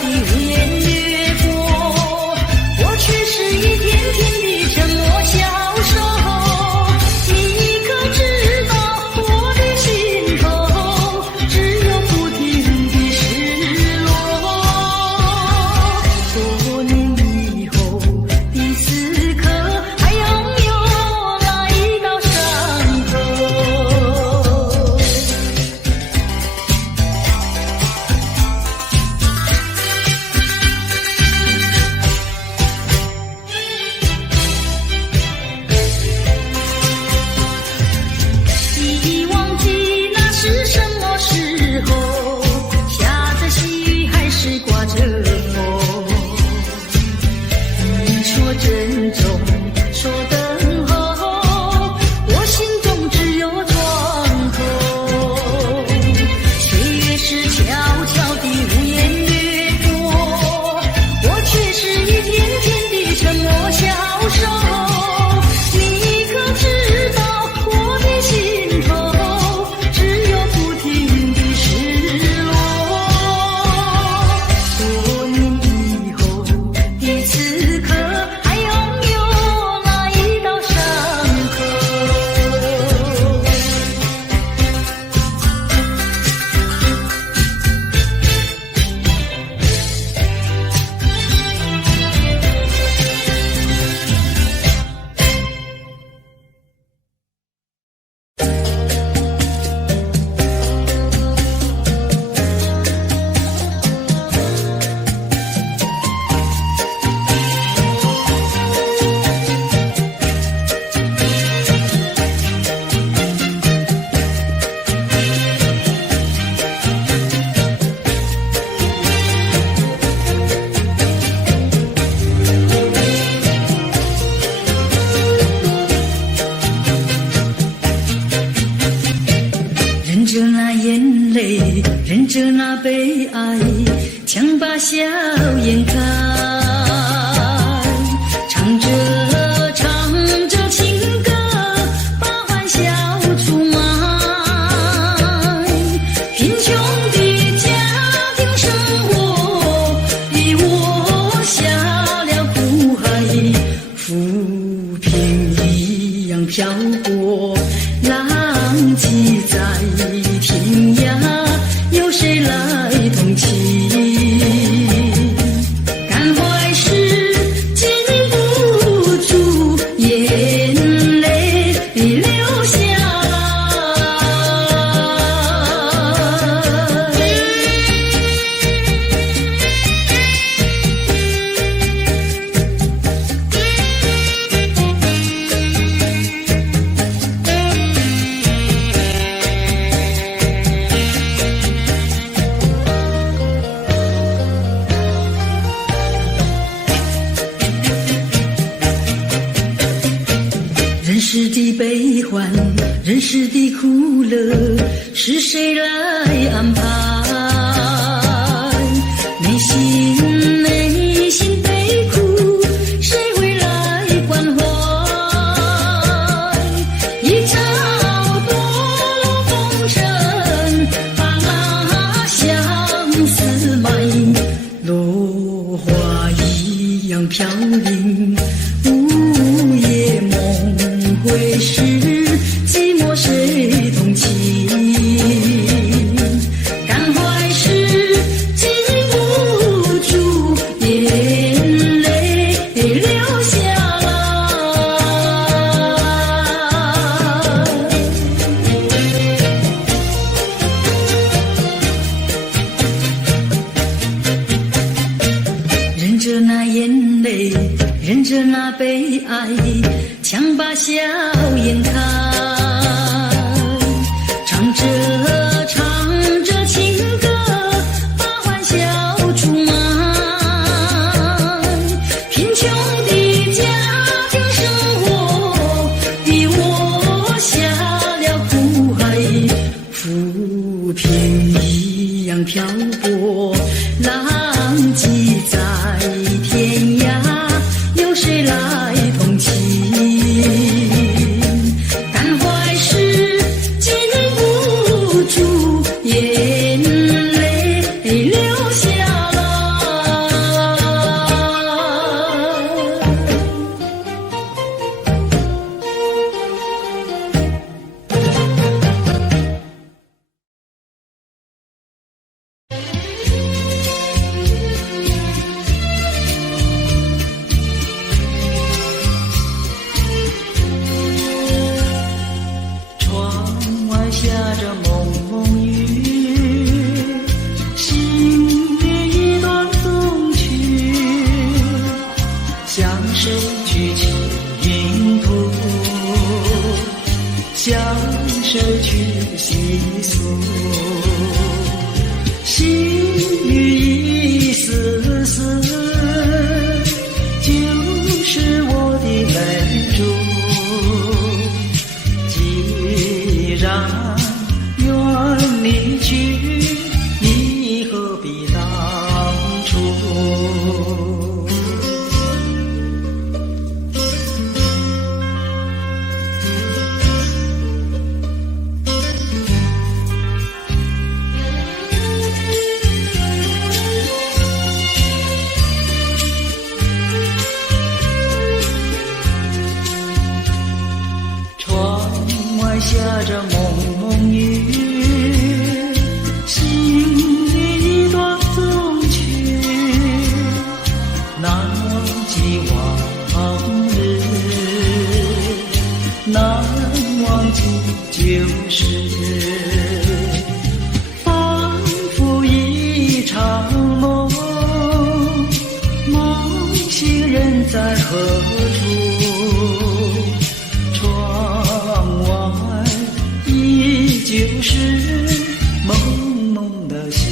的无言掠过，我却是一天天的沉默消瘦。你可知道我的心头只有不停的失落。多年以后的此刻，还拥有那一道伤口。已忘记那是什么时候，下着细雨还是刮着风。你说珍重，说等候，我心中只有窗口。岁月是悄悄的无言掠过，我却是一天天的沉默消瘦。你可知道我的心头只有不停的失落。多年以后的此刻，还拥有那一道伤口。忍着那眼泪，忍着那悲哀，强把笑颜开，唱着唱着情歌，把欢笑出卖。贫穷的家庭生活逼我下了苦海，浮萍一样飘过，浪迹在天涯，有谁来同情？感怀时禁不住眼泪流下人世的悲欢，人世的苦乐，是谁来安排？内心悲苦，谁会来关怀？一朝堕落风尘，把那相思埋，落花一样飘零，午夜梦回时，寂寞谁同情？感怀时禁不住眼泪流下忍着那眼泪，忍着那悲哀，强把笑颜开，唱着唱着情歌，把欢笑出卖。贫穷的家庭生活逼我下了苦海，浮萍一样飘过，浪迹在天涯，有谁来同情？感怀时禁不住眼泪流下来。下着蒙蒙雨，心里一段衷曲，难忘记往日，难忘记旧时，仿佛一场梦，梦醒人在何处？就是蒙蒙的细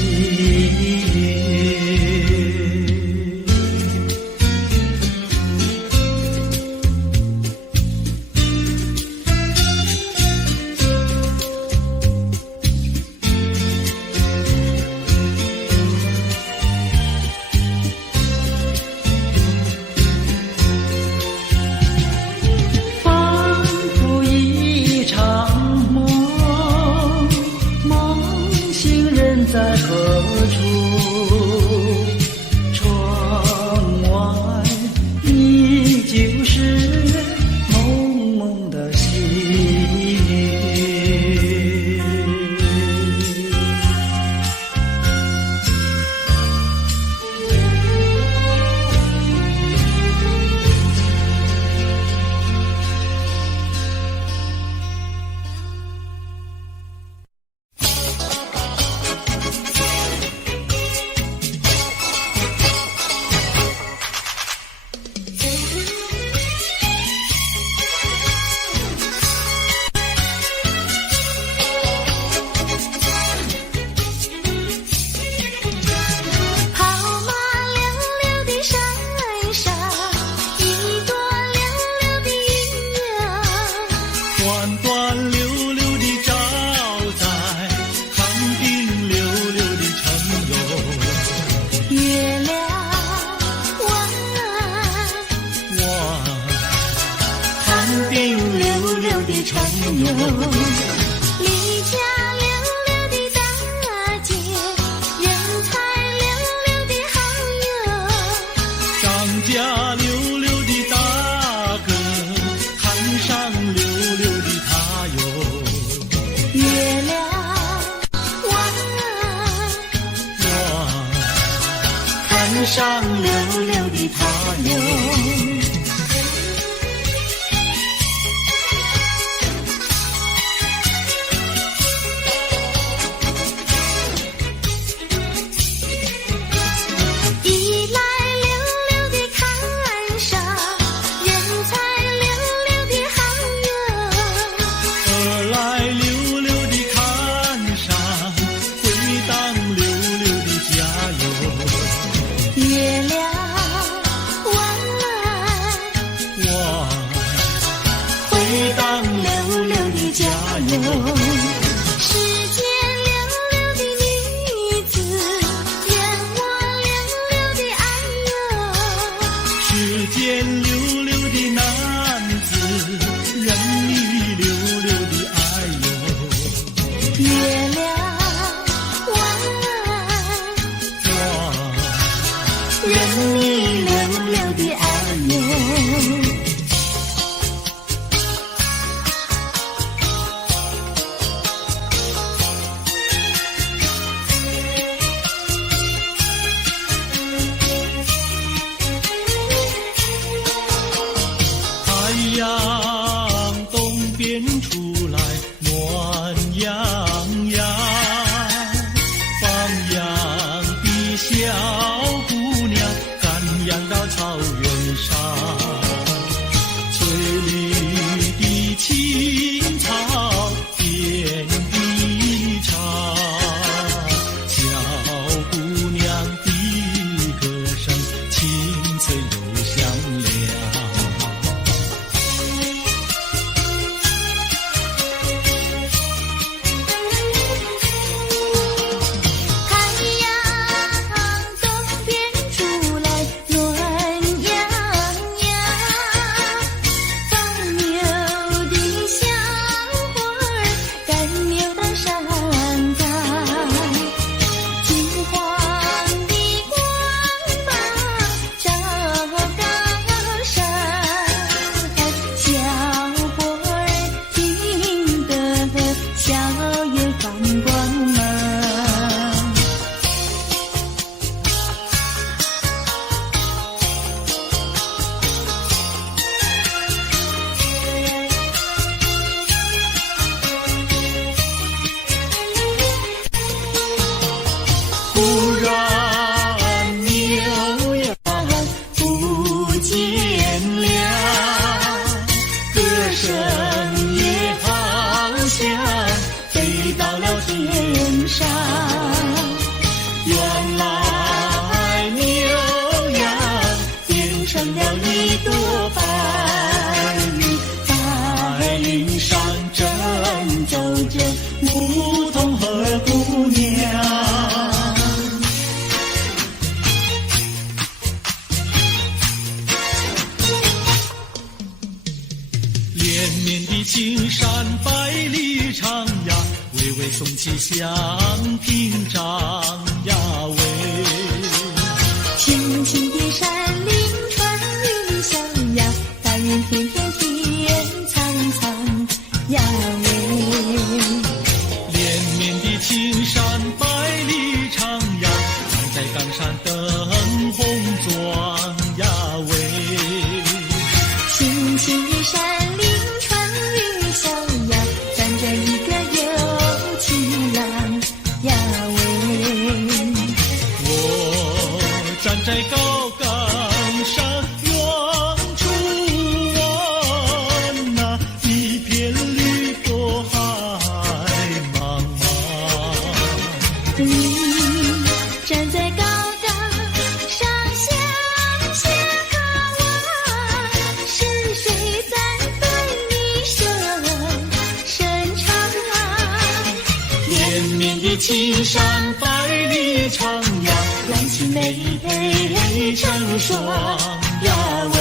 雨。仿佛一场在何处？窗外依旧是蒙蒙的细雨。短短溜溜地照在康定溜溜的城游，月亮弯弯康定溜溜的城游，离家溜溜的大姐，人才溜溜的好友，张家溜溜的大哥，汉上溜溜的他哟。月亮弯弯汉上溜溜的他哟。一来溜溜的看上，人才溜溜的好友，二来溜溜的看上，回荡溜溜的家哟。月亮弯弯回荡溜溜的家哟。世间溜溜的女子，愿我溜溜的爱哟。世间溜溜的男子，任你溜溜的爱哟。月亮弯弯任你溜溜的爱哟。太阳东边出来暖洋洋，放羊的小姑娘赶羊到草原上，翠绿的青草遍地长，小姑娘的歌声清脆又响亮。太阳东青山百里长呀，巍巍耸起响屏障呀喂。青青的山岭穿云霄呀，白云片片天苍苍呀喂。连绵的青山百里长呀，站在冈山灯红妆呀喂。青青的山岭穿云霄呀，站着一个有情郎呀喂。我站在高岗上远处望那一片绿波海茫茫。你站在高岗上向下看望，是谁在对你伸长？连绵的青山百里长呀，蓝青梅成双呀喂。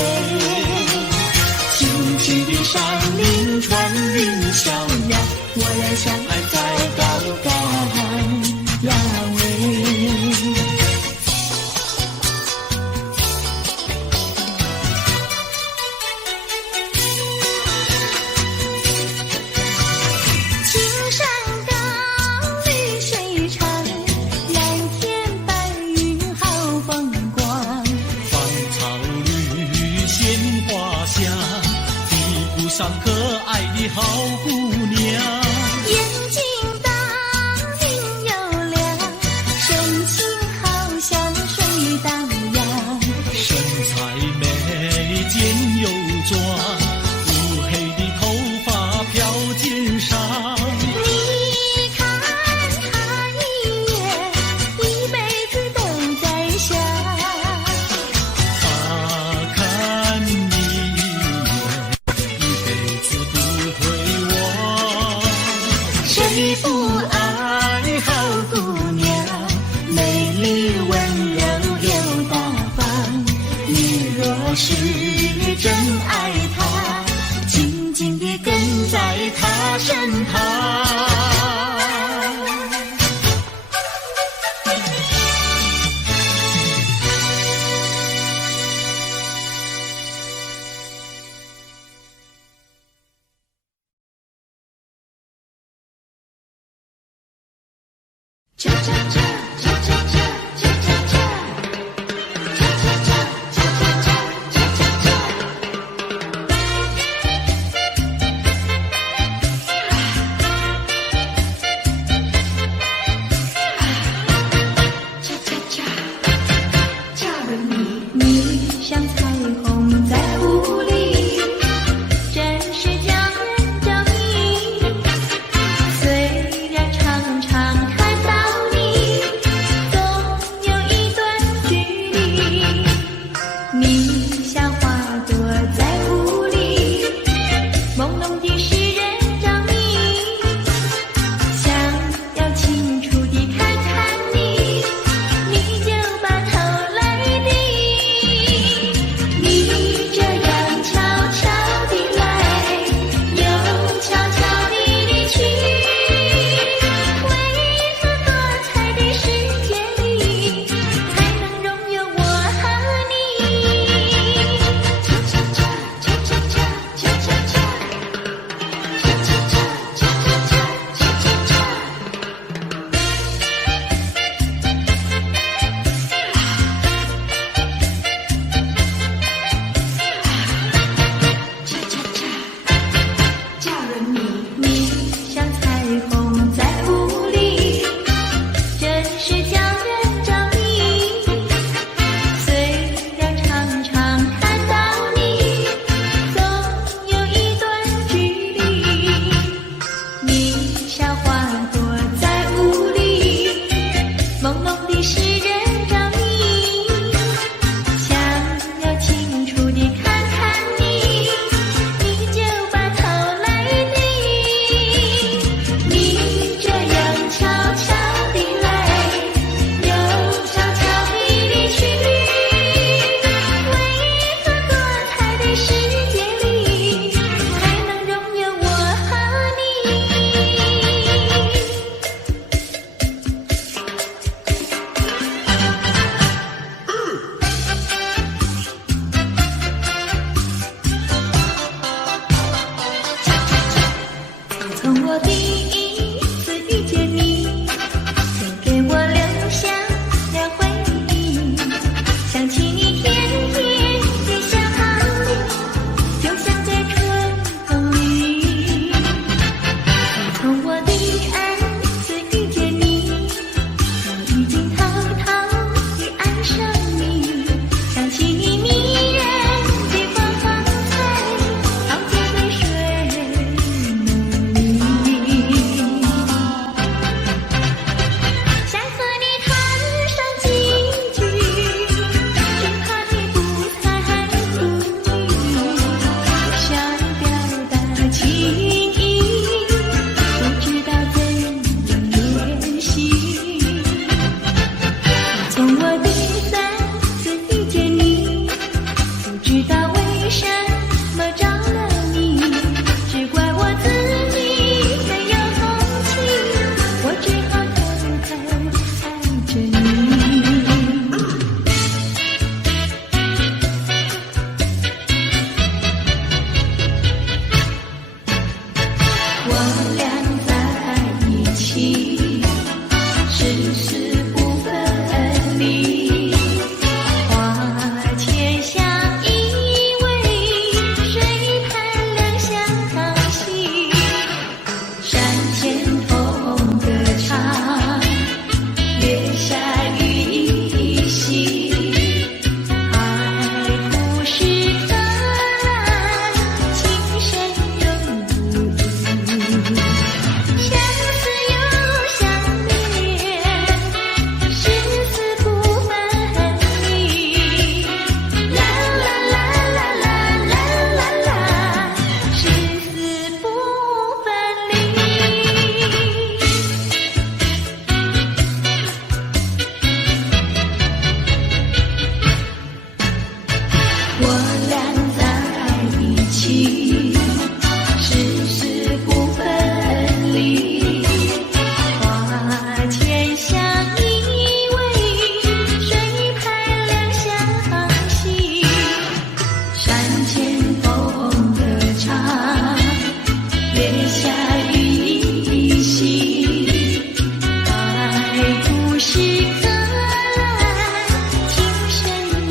青青的山岭穿云霄呀，我俩相爱在高岗呀喂。青山高，绿水长，蓝天白云好风光。芳草绿鲜花香，地不上可爱的好姑娘。眼睛大，明又亮，神情好像水荡漾。身材美，肩又壮，乌黑的头发飘肩上。你看他一眼，一辈子都在想。他看你一眼，一辈子不会忘。比赛时遇见你，不知道为什么找了你，只怪我自己没有勇气，我只好偷偷爱着你。我俩在一起，世事不分离，花前相依偎，水畔两相惜，山前风歌唱，月下雨一袭，爱不是可来，情深永不移，相思又相恋，誓死不分离，啦啦啦啦啦啦啦啦，誓死不分离。我俩在一起，世事不分离，花前相依偎，水畔两相惜，山前风歌唱，月下雨一袭，爱不是可来，情深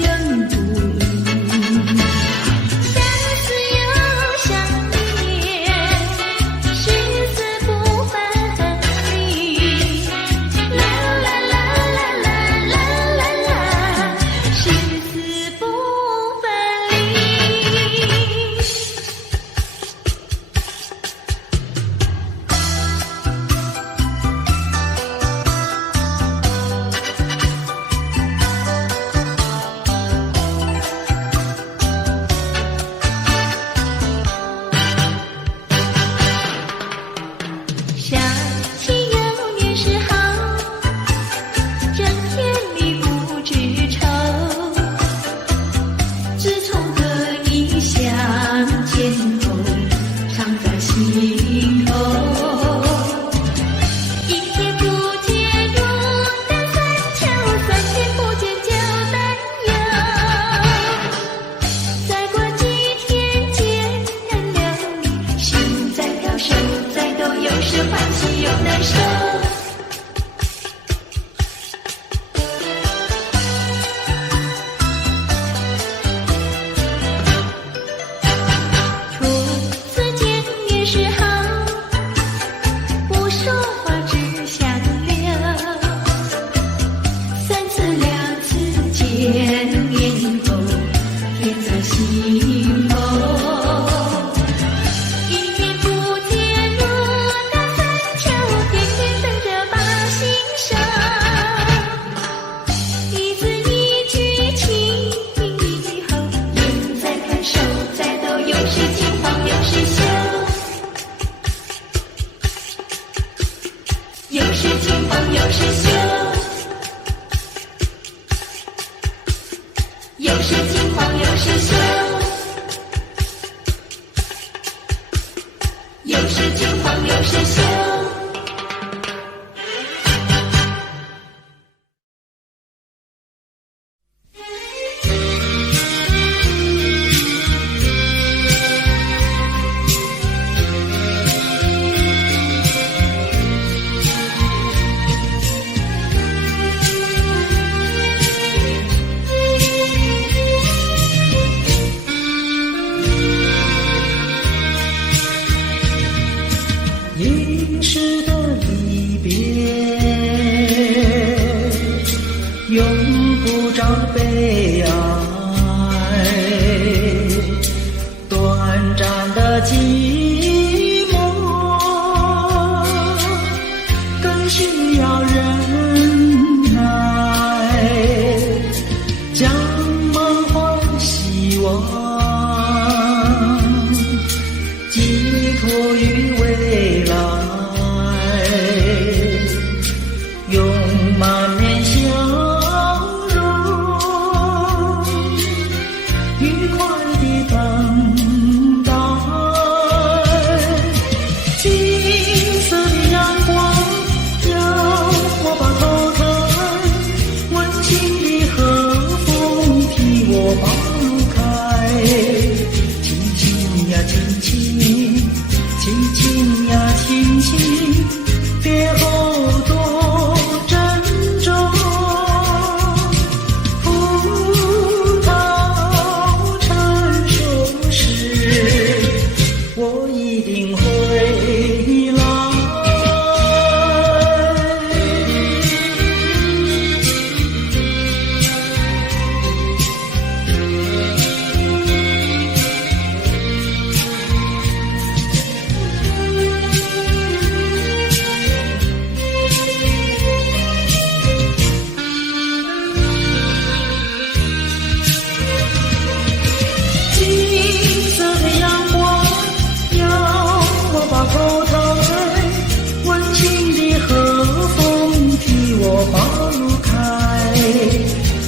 永不移，相思又相恋，誓死不分离，啦啦啦啦啦啦啦啦，誓死不分离。想起幼年时好，整天里不知愁，自从和你相见后，常在心头，一天不见如隔三秋，三天不见就担忧，再过几天见了你，心在跳，手在抖，有时欢喜又难受。初次见面时好，不说话只相留，三次两次见面后，甜在心头，一年不见如隔三秋，天天等着把心收，一字一句情以后，眼在看，手在抖，有时惊慌有时羞，有时惊慌有时羞，有时惊慌有时羞，有时惊慌有时羞。一世的离别，永不找悲哀。短暂的寂寞，更需要忍耐。将满怀希望寄托于未来，用满面笑容把路开，亲亲呀亲亲，亲亲呀亲亲，别后多珍重。葡萄成熟时，我一定回来。金色的阳光要我把葡萄摘，温馨的和风替我把路开。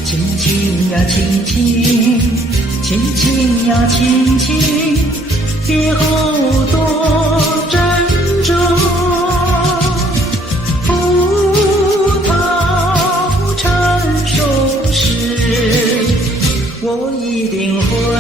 亲亲呀亲亲，亲亲呀亲亲，别后多珍重。葡萄成熟时，我一定回来。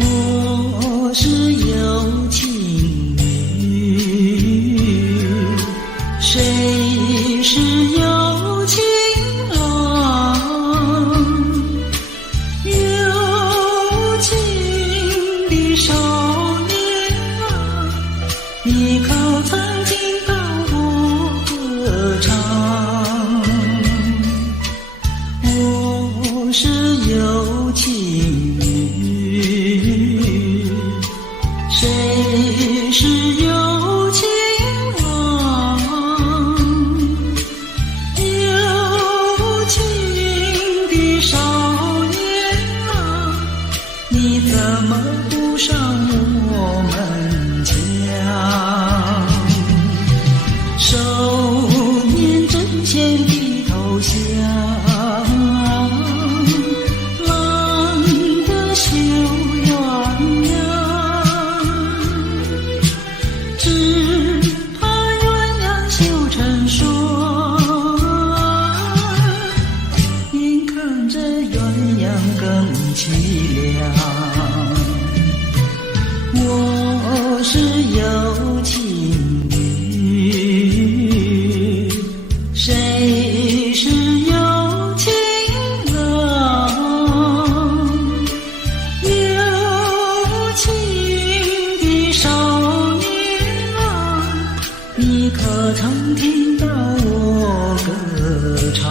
我是有情女，谁是有情郎？有情的少年啊，你可曾听到我歌唱？我是有情女，谁是有情郎？有情的少年啊，你怎么不上我们墙？手捻针线的头像，凄凉，我是有情女，谁是有情郎？有情的少年啊，你可曾听到我歌唱？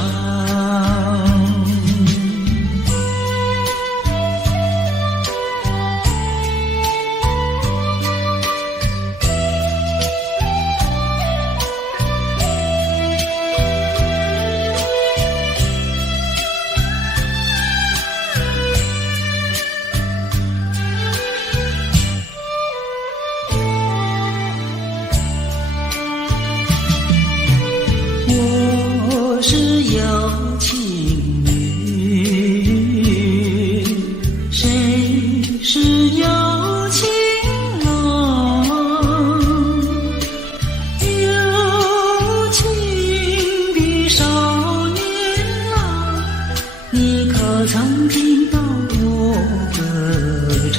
我是有情女，谁是有情郎？有情的少年啊，你可曾听到我歌唱？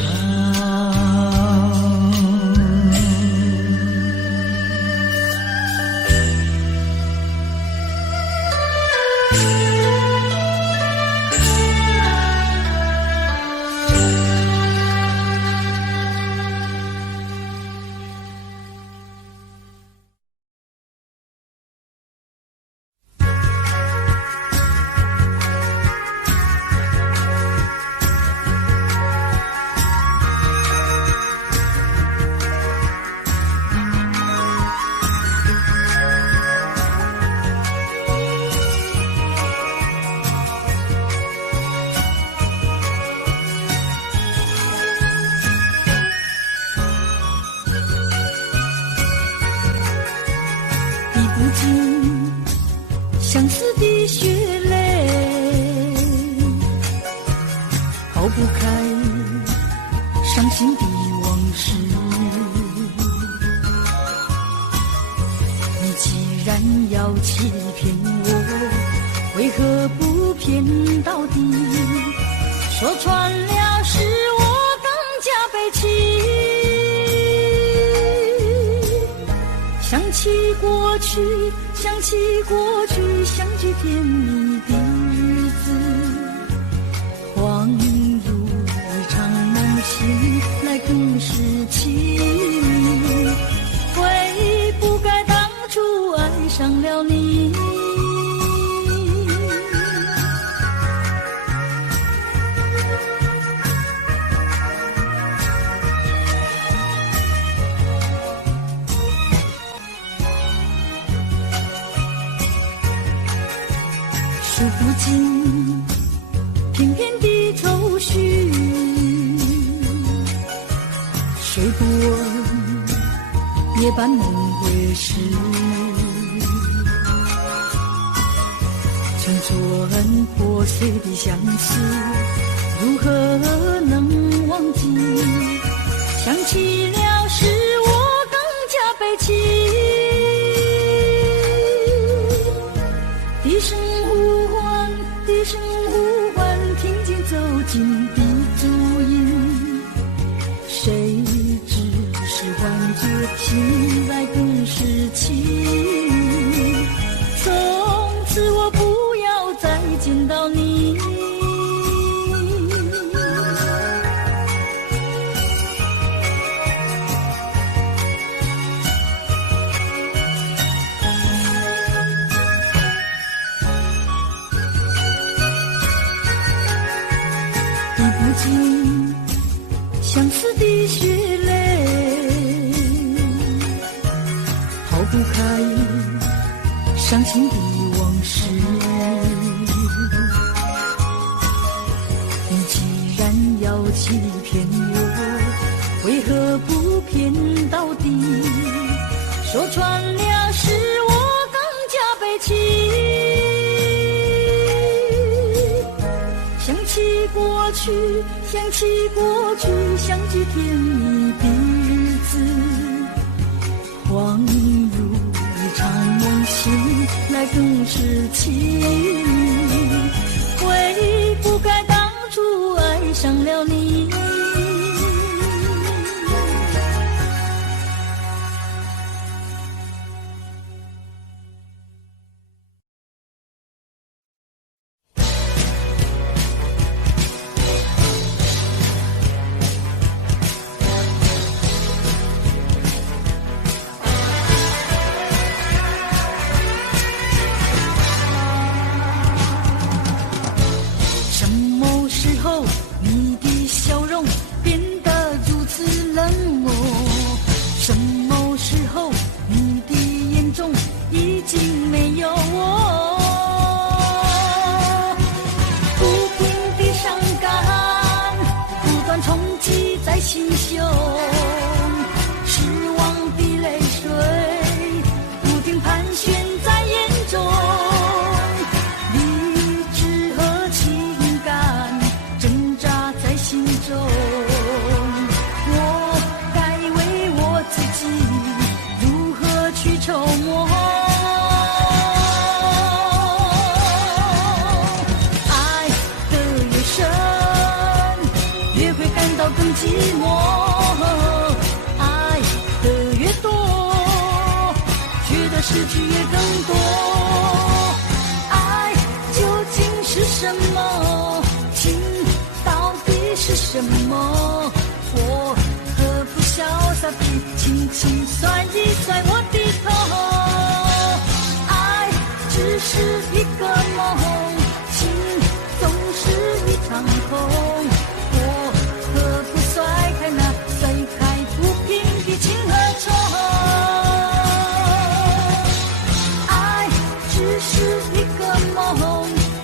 伤心的往事。你既然要欺骗我，为何不骗到底？说穿了使我更加悲戚。想起过去，想起过去，相聚甜蜜的日子，恍如一场梦醒来更是奇。悔不该当初爱上了你。数不尽片片的愁绪，睡不稳夜半梦回时，曾存破碎的相思，如何能忘记？想起了使我更加悲戚。低声呼唤，低声呼唤，听见走近的足音，谁知是幻觉，醒来更是情。从此我不要再见到你。相思的血泪，抛不开伤心的往事。你既然要欺骗我，为何不骗到底？说穿了使我更加悲戚。想起过去，想起过去，相聚甜蜜的日子，恍如一场梦醒来更是奇。悔不该当初爱上了你。心胸，失望的泪水不停盘旋在眼中，理智和情感挣扎在心中。我该为我自己如何去筹谋？爱的越深，越会感到更寂寞。失去也更多，爱究竟是什么？情到底是什么？我何不潇洒地轻轻甩一甩我的头？爱只是一个梦，情总是一场空。我何不甩开那甩开不平的情和愁？是一个梦，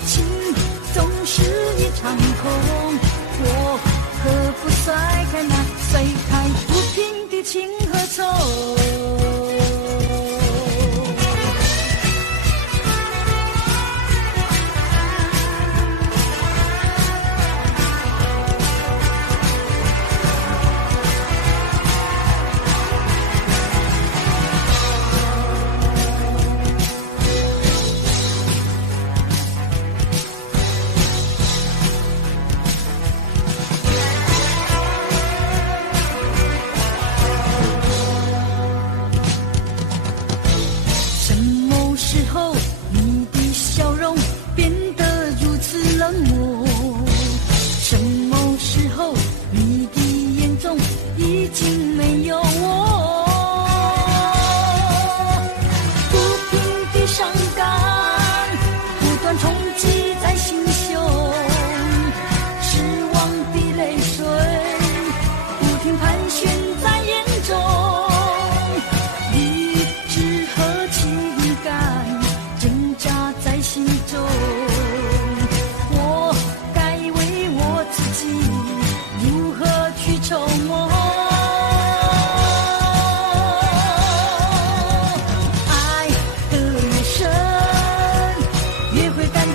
情总是一场空。我何不甩开那甩开不平的情和愁？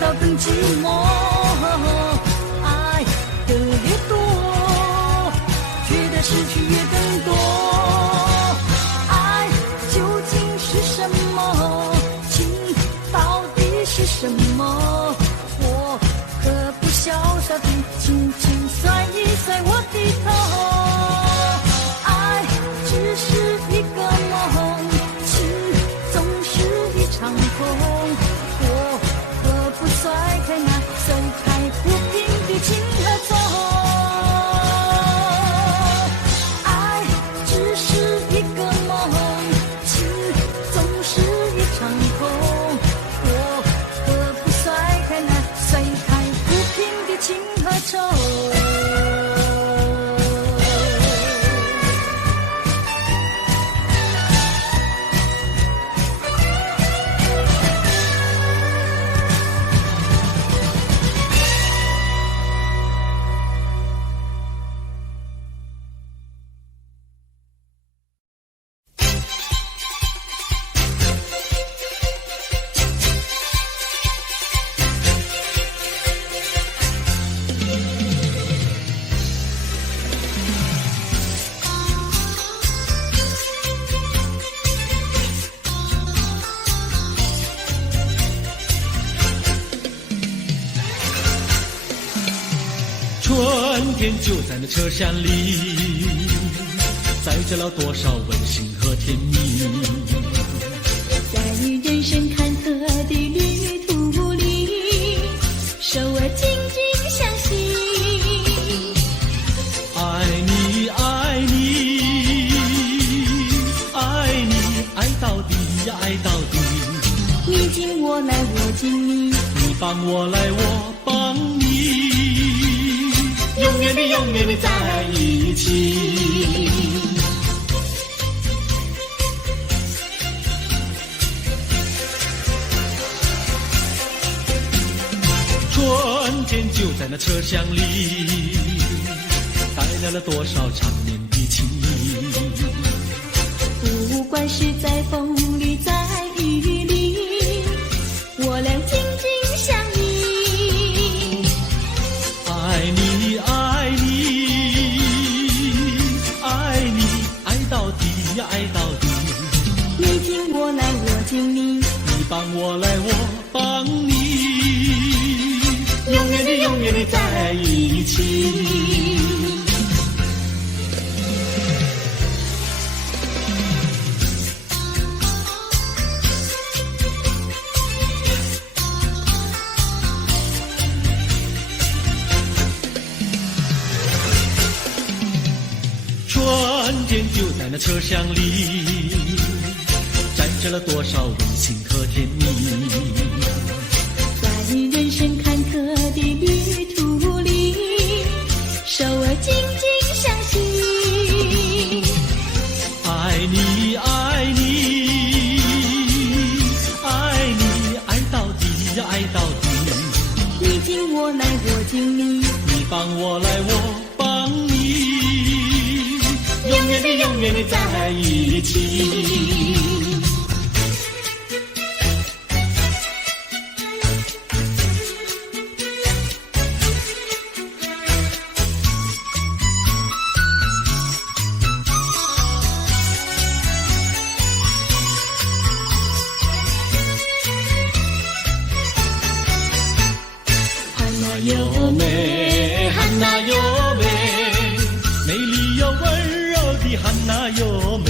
要更寂寞。爱的越多，觉得失去越更多。爱究竟是什么？情到底是什么？我何不潇洒地轻轻甩一甩我的头？爱只是一个梦，情总是一场空。我何不甩开那甩开不平的情和愁？爱只是一个梦，情总是一场空。我何不甩开那甩开不平的情和愁？春天就在那车厢里，载着了多少温馨和甜蜜。在人生坎坷的旅途里，手儿紧紧相系。爱你，爱你，爱你，爱到底呀，爱到底。你敬我来，我敬你，你帮我来，我帮你。永远的，永远的在一起。春天就在那车厢里，带来了多少缠绵的情谊。不管是在风里，在雨里，我俩紧紧相依。爱你，爱你，爱你，爱到底呀，爱到底。你敬我来，我敬你，你帮我来，我帮你。永远的，永远的在一起。春天就在那车厢里，载着了多少温馨和甜蜜。在人生坎坷的旅途里，手儿紧紧相系。爱你，爱你，爱你，爱到底呀，爱到底。你敬我来，我敬你，你帮我来，我帮你。永远的，永远的在一起。汉娜哟美，汉娜哟美，美丽又温柔的汉娜哟美。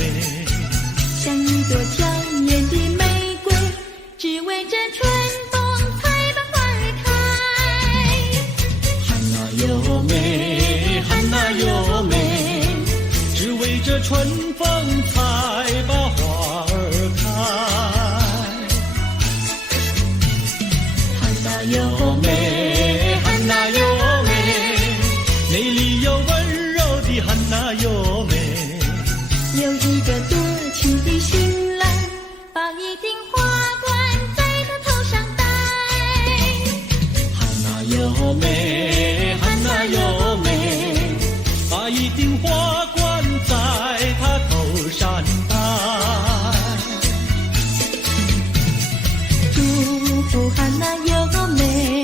像一朵娇艳的玫瑰，只为这春风才把花儿开。汉娜哟美，汉娜哟美，只为这春风才把花儿开。汉娜哟美，汉娜哟美，美丽又温柔的汉娜哟美。有一个多情的新郎，把一顶花冠在他头上戴。汉娜哟美，汉娜哟美，把一顶花冠在他头上戴。祝福汉娜哟美。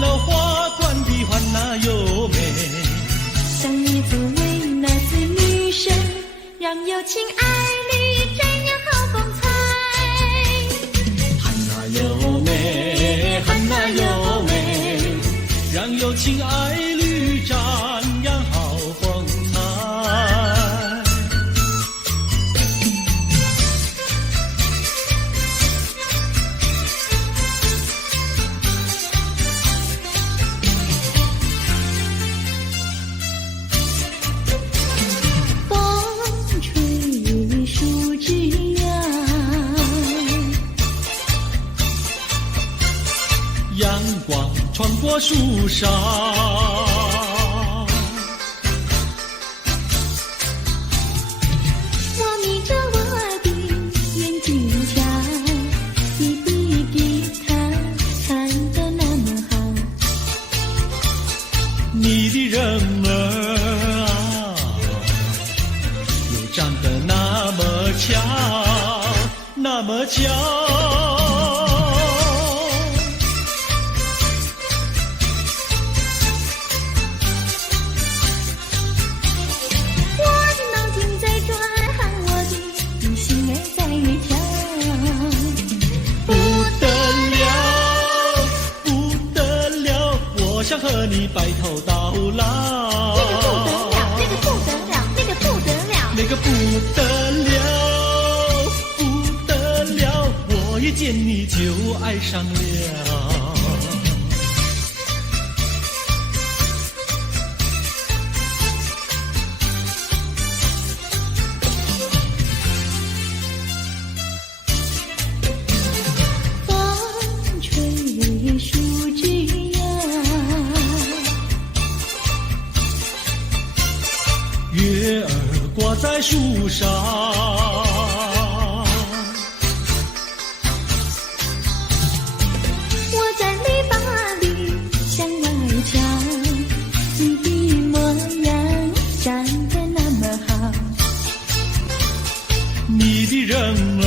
了花冠的汉娜有美，像你这位男子女神，让有情爱侣瞻仰好风采。汉娜有美，汉娜有美，让有情爱侣瞻仰好风采。风吹树枝摇，阳光穿过树梢，我眯着我的眼睛瞧，你的吉他弹得那么好，你的人儿啊，又长得那么巧，那么巧。我的脑筋在转，我的心儿在跳。不得了，不得了，我想和你白头到老。那个不得了，那个不得了，那个不得了，不得了，我一见你就爱上了。风吹树枝摇，月儿挂在树上，我在篱笆里向外瞧，你的模样长得那么好，你的人儿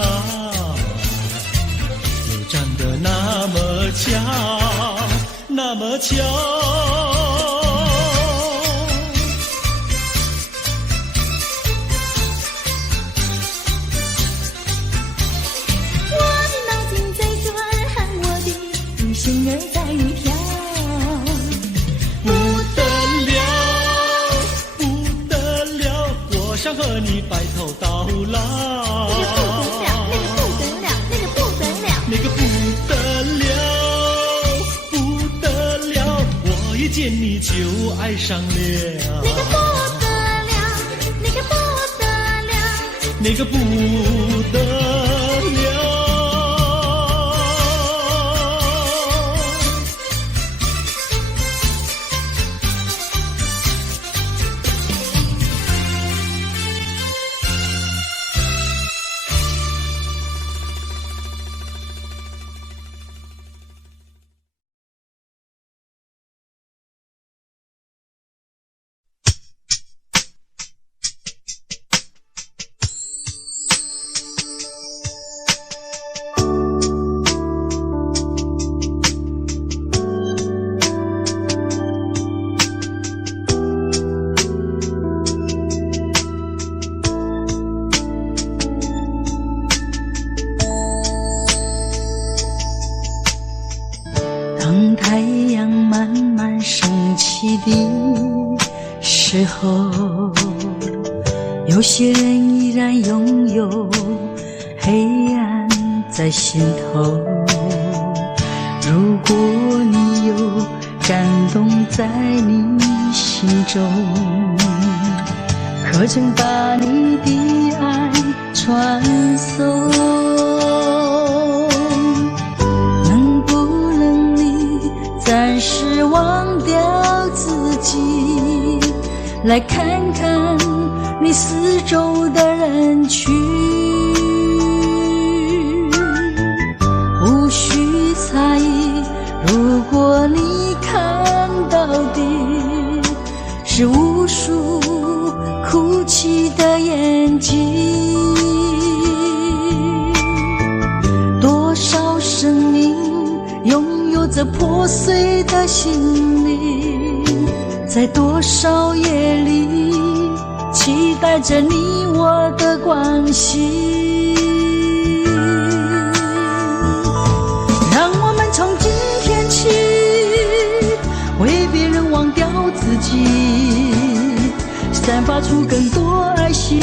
啊，又长得那么巧，那么巧。我的脑筋在转，我的心儿在跳。不得了，不得了，我想和你白头到老。那个不得了，那个不得了，那个不得了，我一见你就爱上了。那个不得了，那个不得了，那个不得了。当太阳慢慢升起的时候，有些人依然拥有黑暗在心头。如果你有感动在你心中，可曾把你的爱传送？暂时忘掉自己，来看看你四周的人群，无需猜疑。如果你看到的是无数哭泣的眼睛，多少生命拥有着破碎的心灵，在多少夜里期待着你我的关系。让我们从今天起为别人忘掉自己，散发出更多爱心，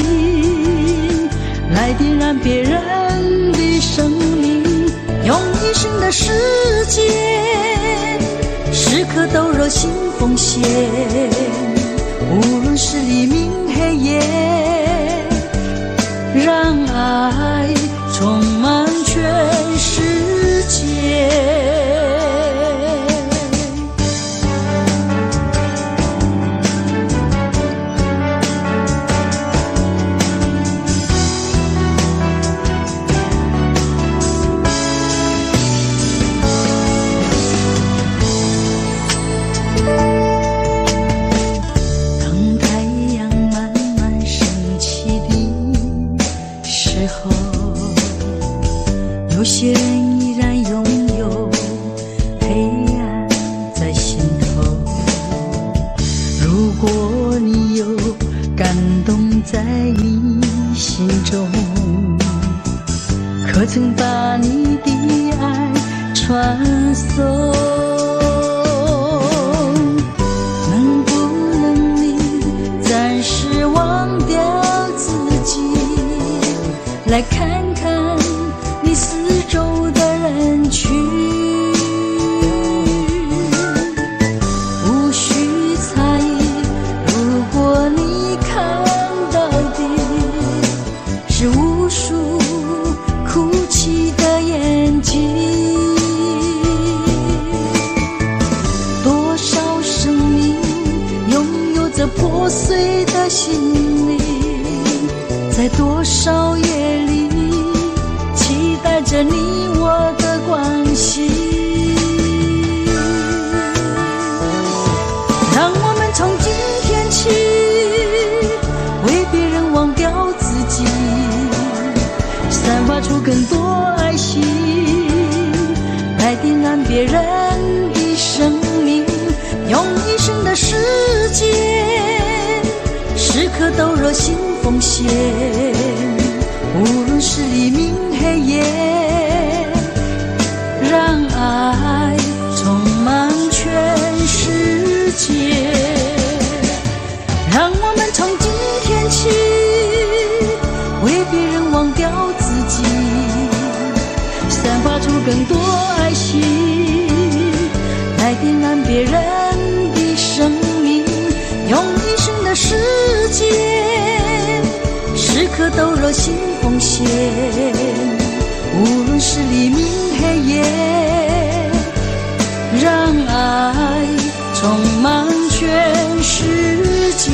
来点燃别人的生命，用一生的时间，时刻都热心奉献，无论是黎明黑夜，让爱充满全世界。有些人依然拥有黑暗在心头，如果你有感动在你心中，可曾把你的爱传送？能不能你暂时忘掉自己，来看看你四周的人群，无需猜疑，如果你看到的是无数哭泣的眼睛，多少生命拥有着破碎的心灵，在多少夜里期待着你我的关系。让我们从今天起为别人忘掉自己，散发出更多爱心，来点燃别人的生命，用一生的时间，时刻都热心奉献，无论是黎明黑夜，让爱充满全世界。让我们从今天起为别人忘掉自己，散发出更多爱心，来点燃别人的生命，用一生的时间，时刻都热心奉献，无论是黎明黑夜，让爱充满全世界。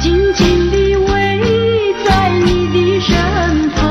紧紧地偎在你的身旁。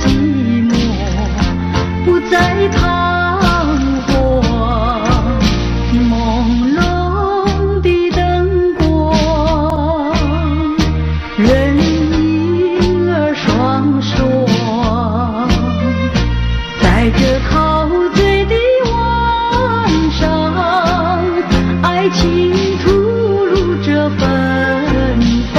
寂寞，不再彷徨。朦胧的灯光，人影儿双双，在这陶醉的晚上，爱情吐露着芬芳。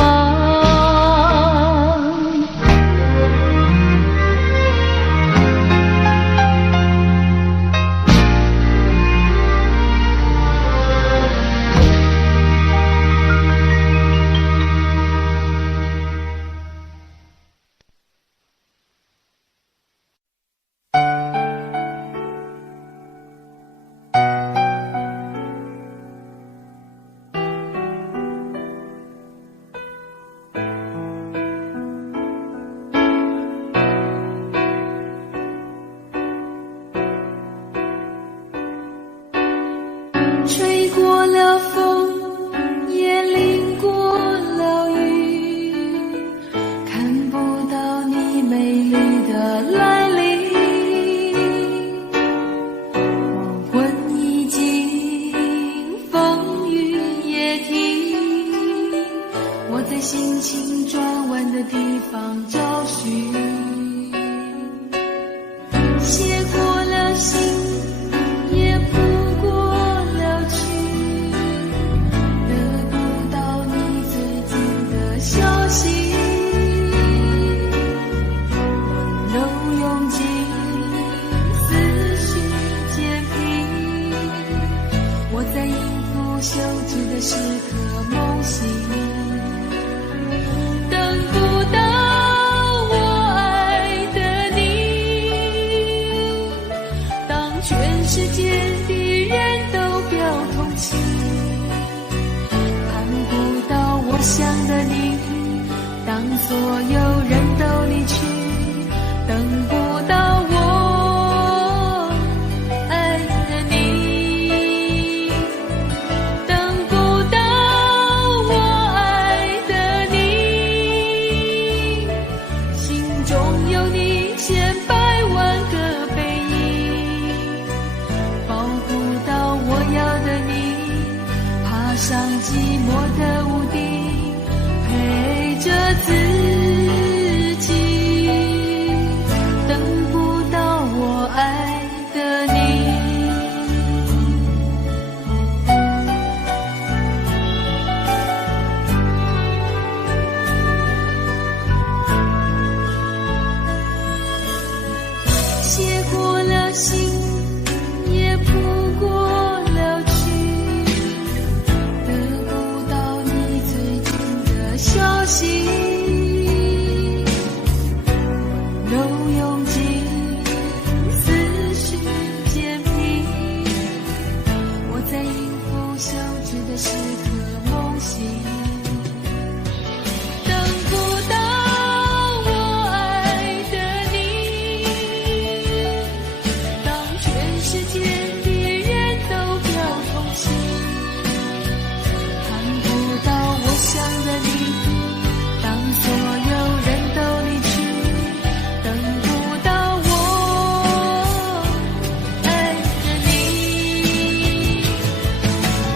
吹过了风，也淋过了雨，看不到你美丽的来临。黄昏已经，风雨也停，我在心情转弯的地方找寻，写过了信，也谱过了曲，得不到你最近的消息。都用尽思绪煎皮，我在应付休止的时刻梦醒，等不到我爱的你。当全世界的人都表同情，看不到我想的你。当所有人都离去，等不到我爱的你，等不到我爱的你，心中有你千百万个背影，保护到我要的你，爬上寂寞的屋顶，陪着自己，等不到我爱的你。写过了信，也谱过了曲，得不到你最近的消息。都用尽思绪煎皮，我在应付休止的时刻梦醒，等不到我爱的你。当全世界的人都表同情，看不到我想的你。当所有人都离去，等不到我爱的你，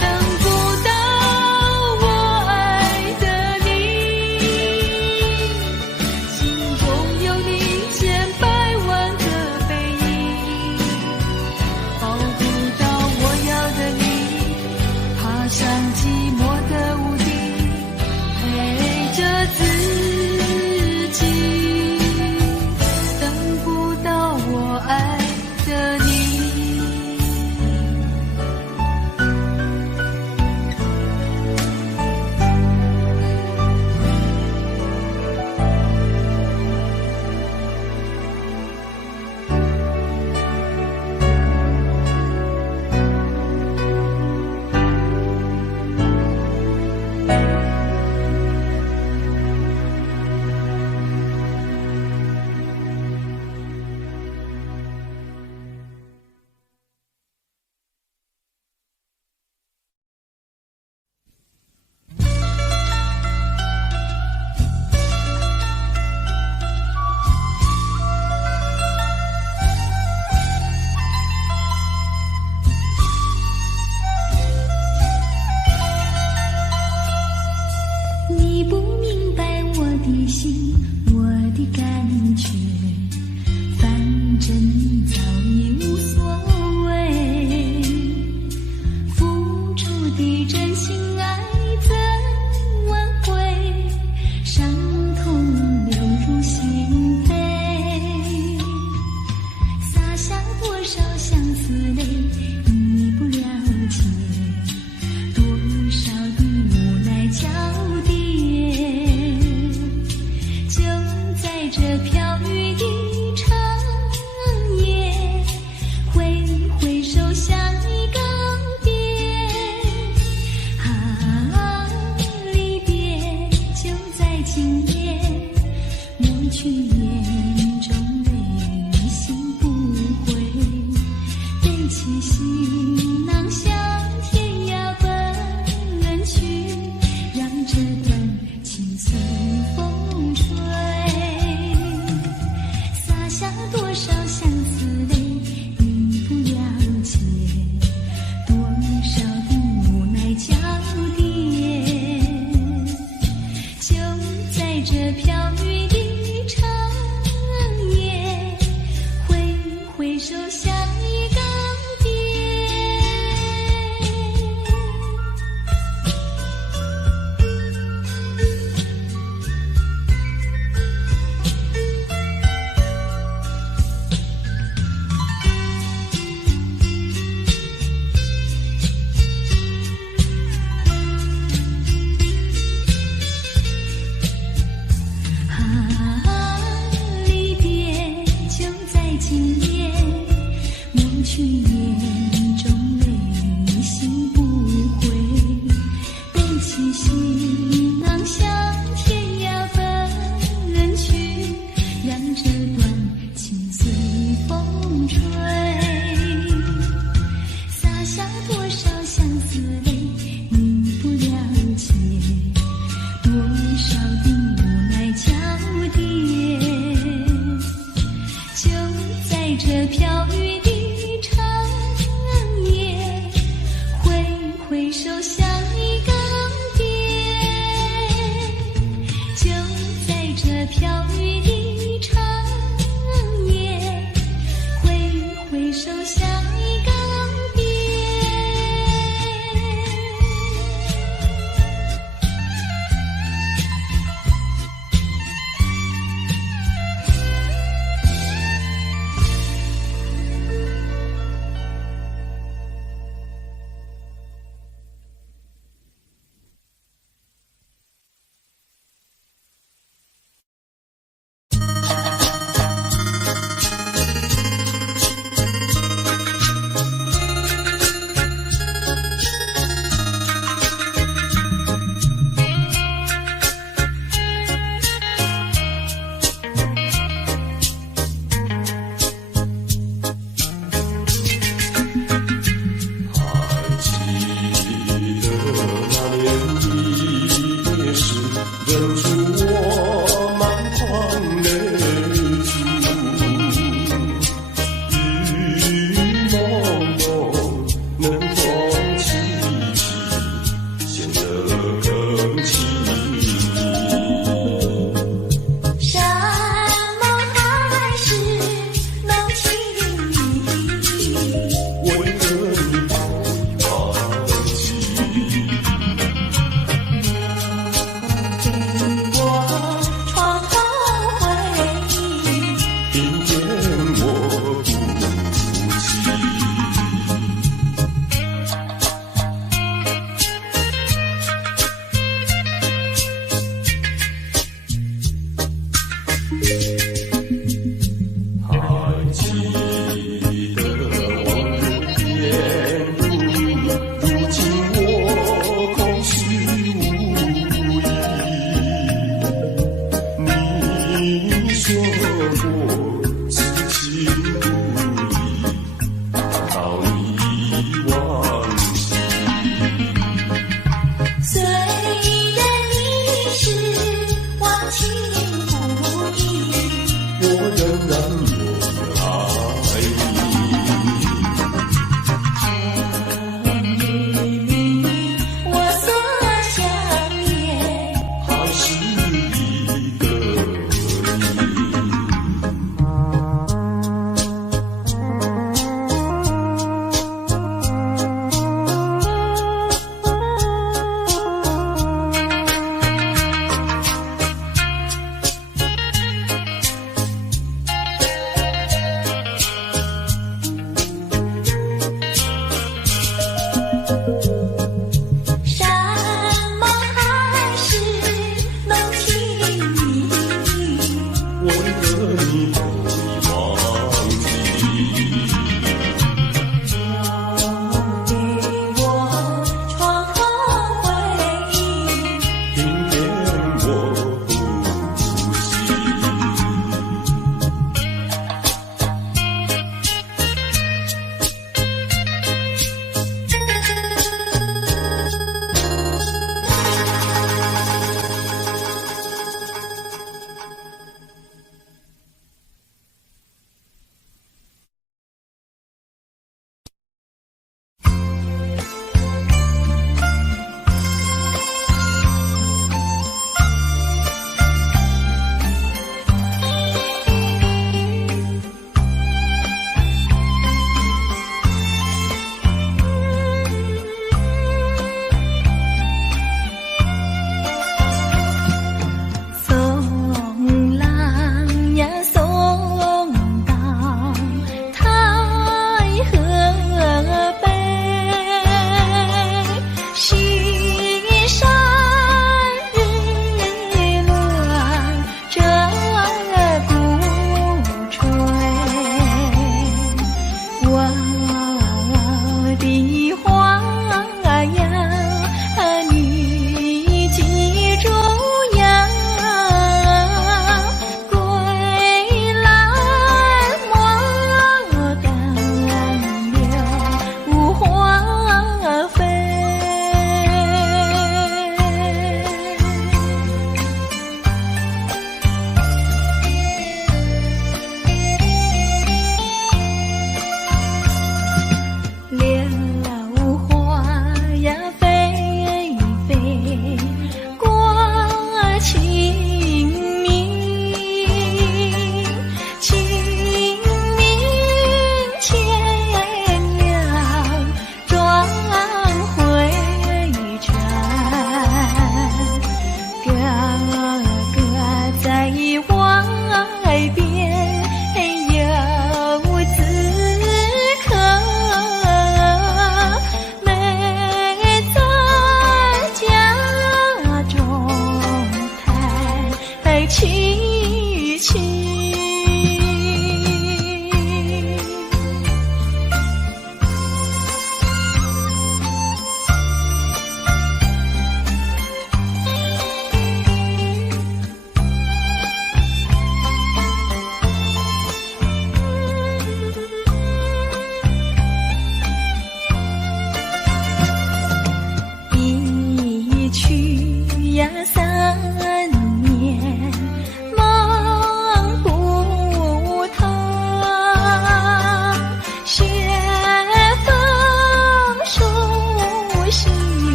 等不到我爱的你，心中有你千百万个背影，保护到我要的你，爬上寂寞的屋顶，陪着自己，等不到我爱的你。多少相思泪，你不了解，多少的无奈交叠，就在这飘雨的长夜，挥挥手相依告别。离别就在今夜，抹去眼中泪，心不悔，背起行囊向天涯奔去，让这段情随风吹，洒下多少相思泪，你不了解，多少的无奈交叠，就在这飘雨的长夜，挥挥手相依告别，就在这飘雨的长夜，挥挥手相依告别。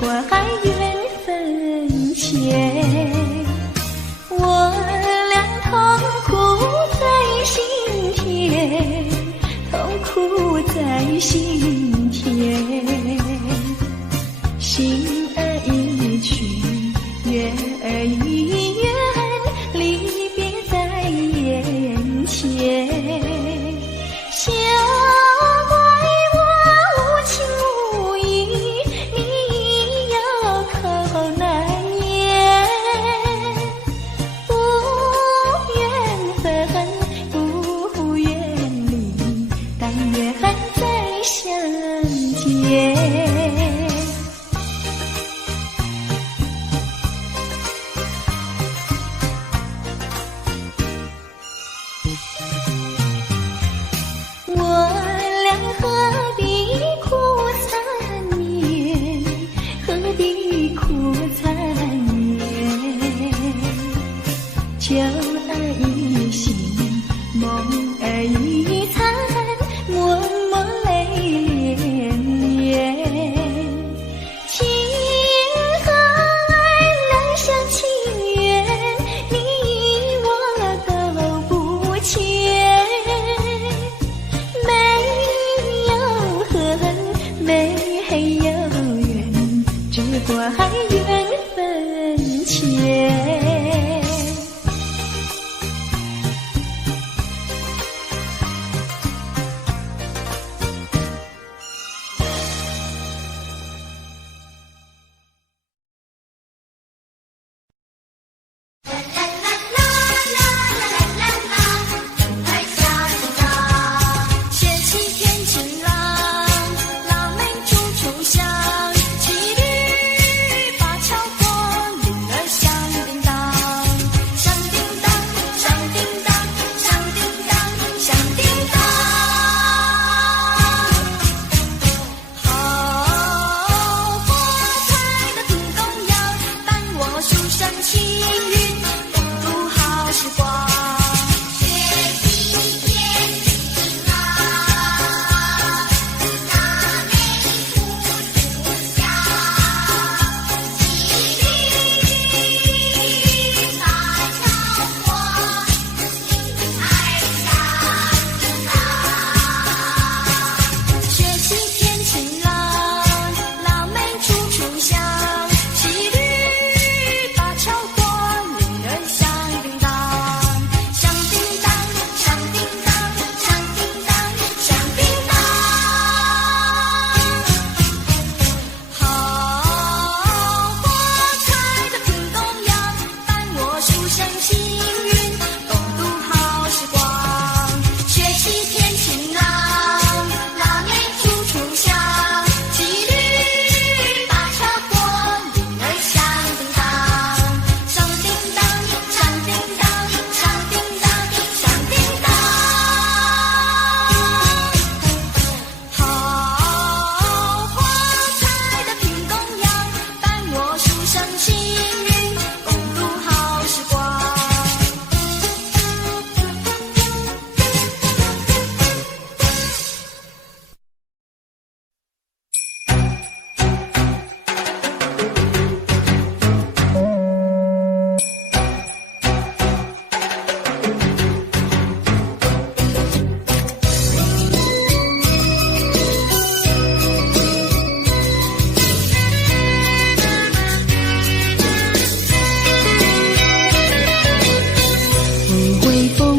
管缘分浅。我俩痛苦在心田，痛苦在心田。心儿一去，缘儿一圆，离别在眼前。小怪我无情无义，你要口难言。不缘分，不缘离，但愿再相见。秋儿一醒，梦儿一残，默默泪涟涟。情和爱两厢情愿，你我都不欠。没有恨，没有缘，只管缘分浅。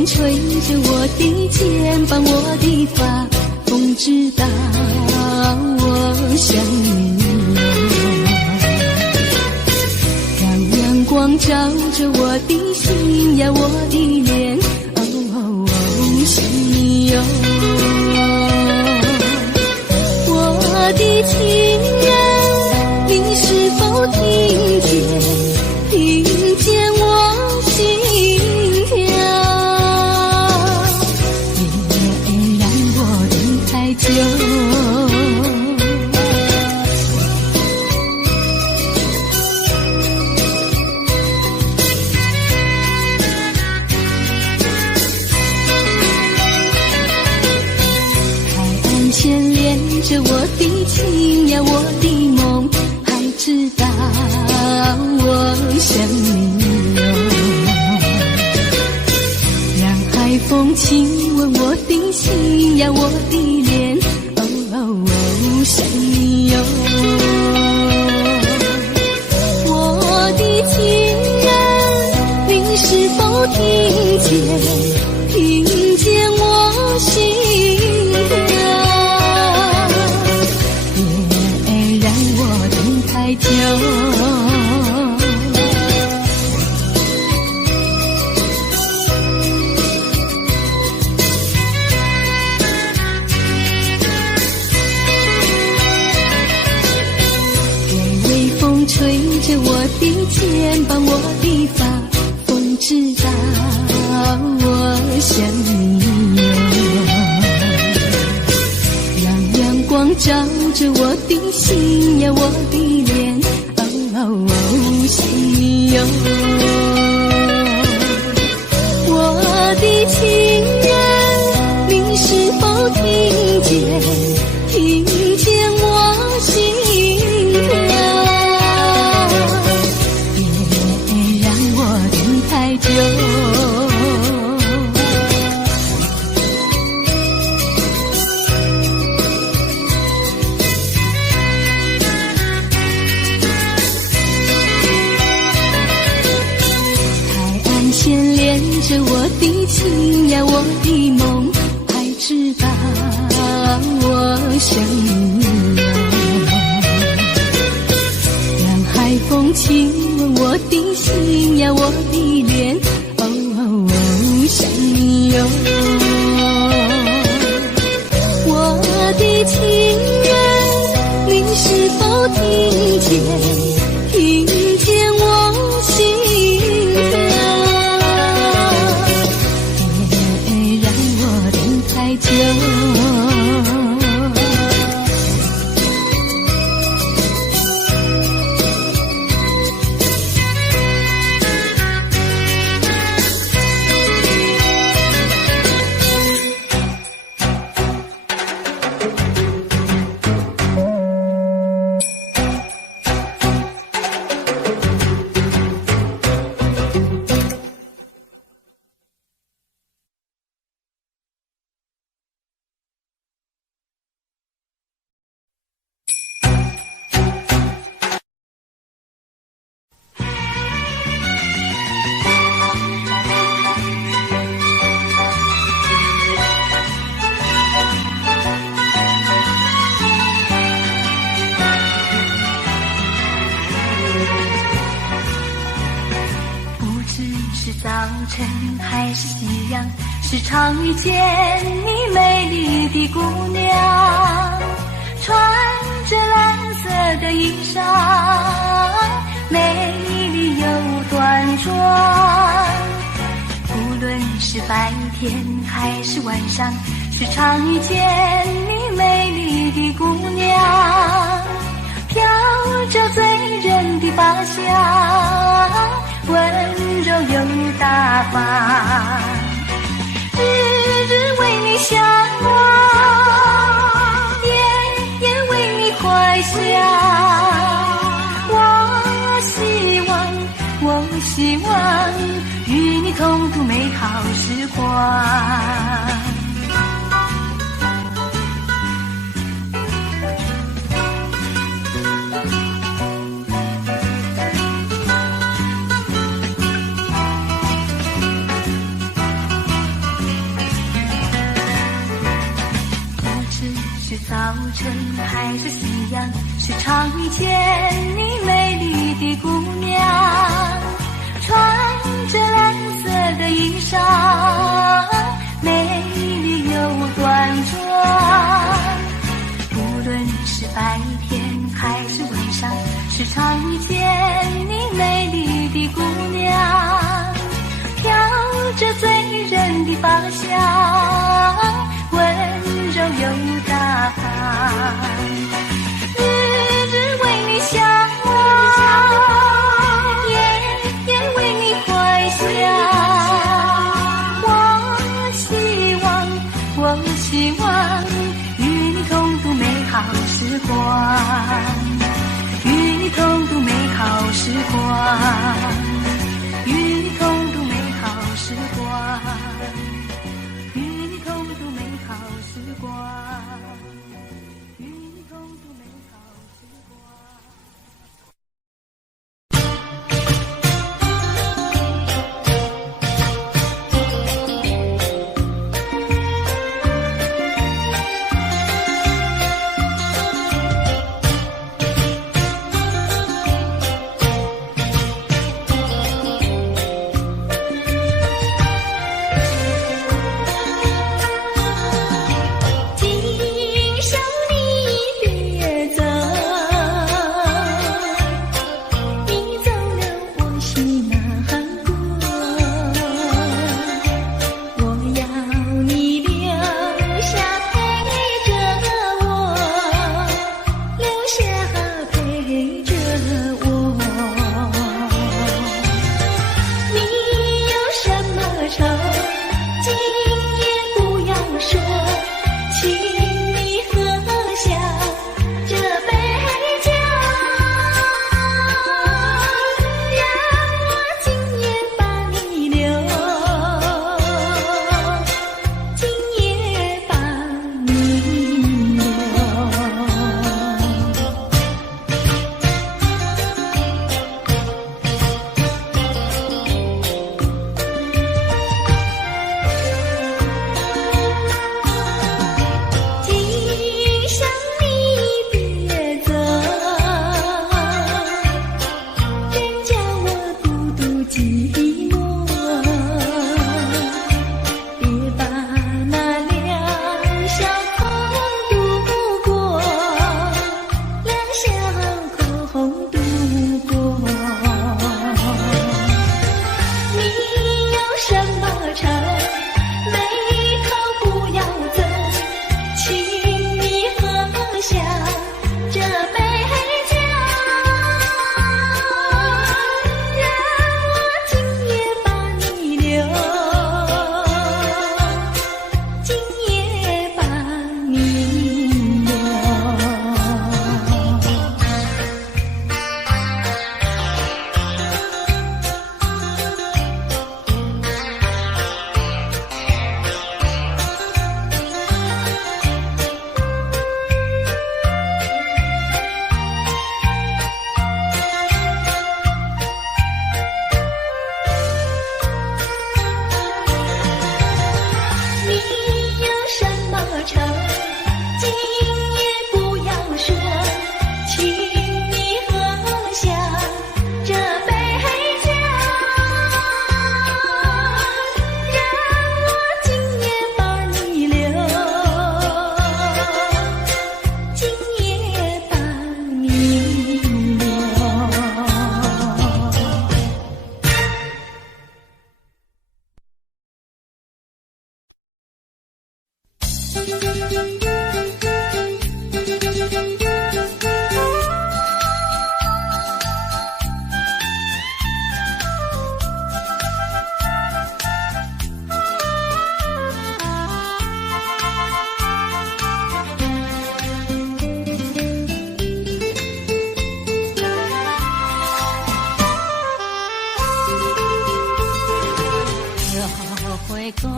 吹着我的肩膀，我的发，风知道我想你。让阳光照着我的心呀，我的脸，心哟。我的情人，你是否听见？听见我心跳？久，海岸线连着我的情呀，我的梦，海知道我想你哟，让海风亲吻我的心呀，我的脸，想你哟。我的情人，你是否听见我心啊？别让我等太久。吹着我的肩膀，我的发，风知道我想你哟。让阳光照着我的心呀，我的脸，想你哟。我的情人，你是否听见我心啊？太久，海岸线连着我的情呀，我的梦，还知道我想你哟。让海风亲吻我的心呀，我的脸，想你哟。我的情人，你是否听见我心啊？别让我等太久。早晨还是夕阳，时常遇见你美丽的姑娘，穿着蓝色的衣裳，美丽又端庄。无论是白天还是晚上，时常遇见你美丽的姑娘，飘着醉人的发香，温柔又大方，日日为你向往，夜夜为你怀想。我希望与你同度美好时光。早晨还是夕阳，时常遇见你美丽的姑娘，穿着蓝色的衣裳，美丽又端庄。无论是白天还是晚上，时常遇见你美丽的姑娘，飘着醉人的发香，温柔又大方，日日为你向往，夜夜为你怀想。我希望与你同度美好时光，与你同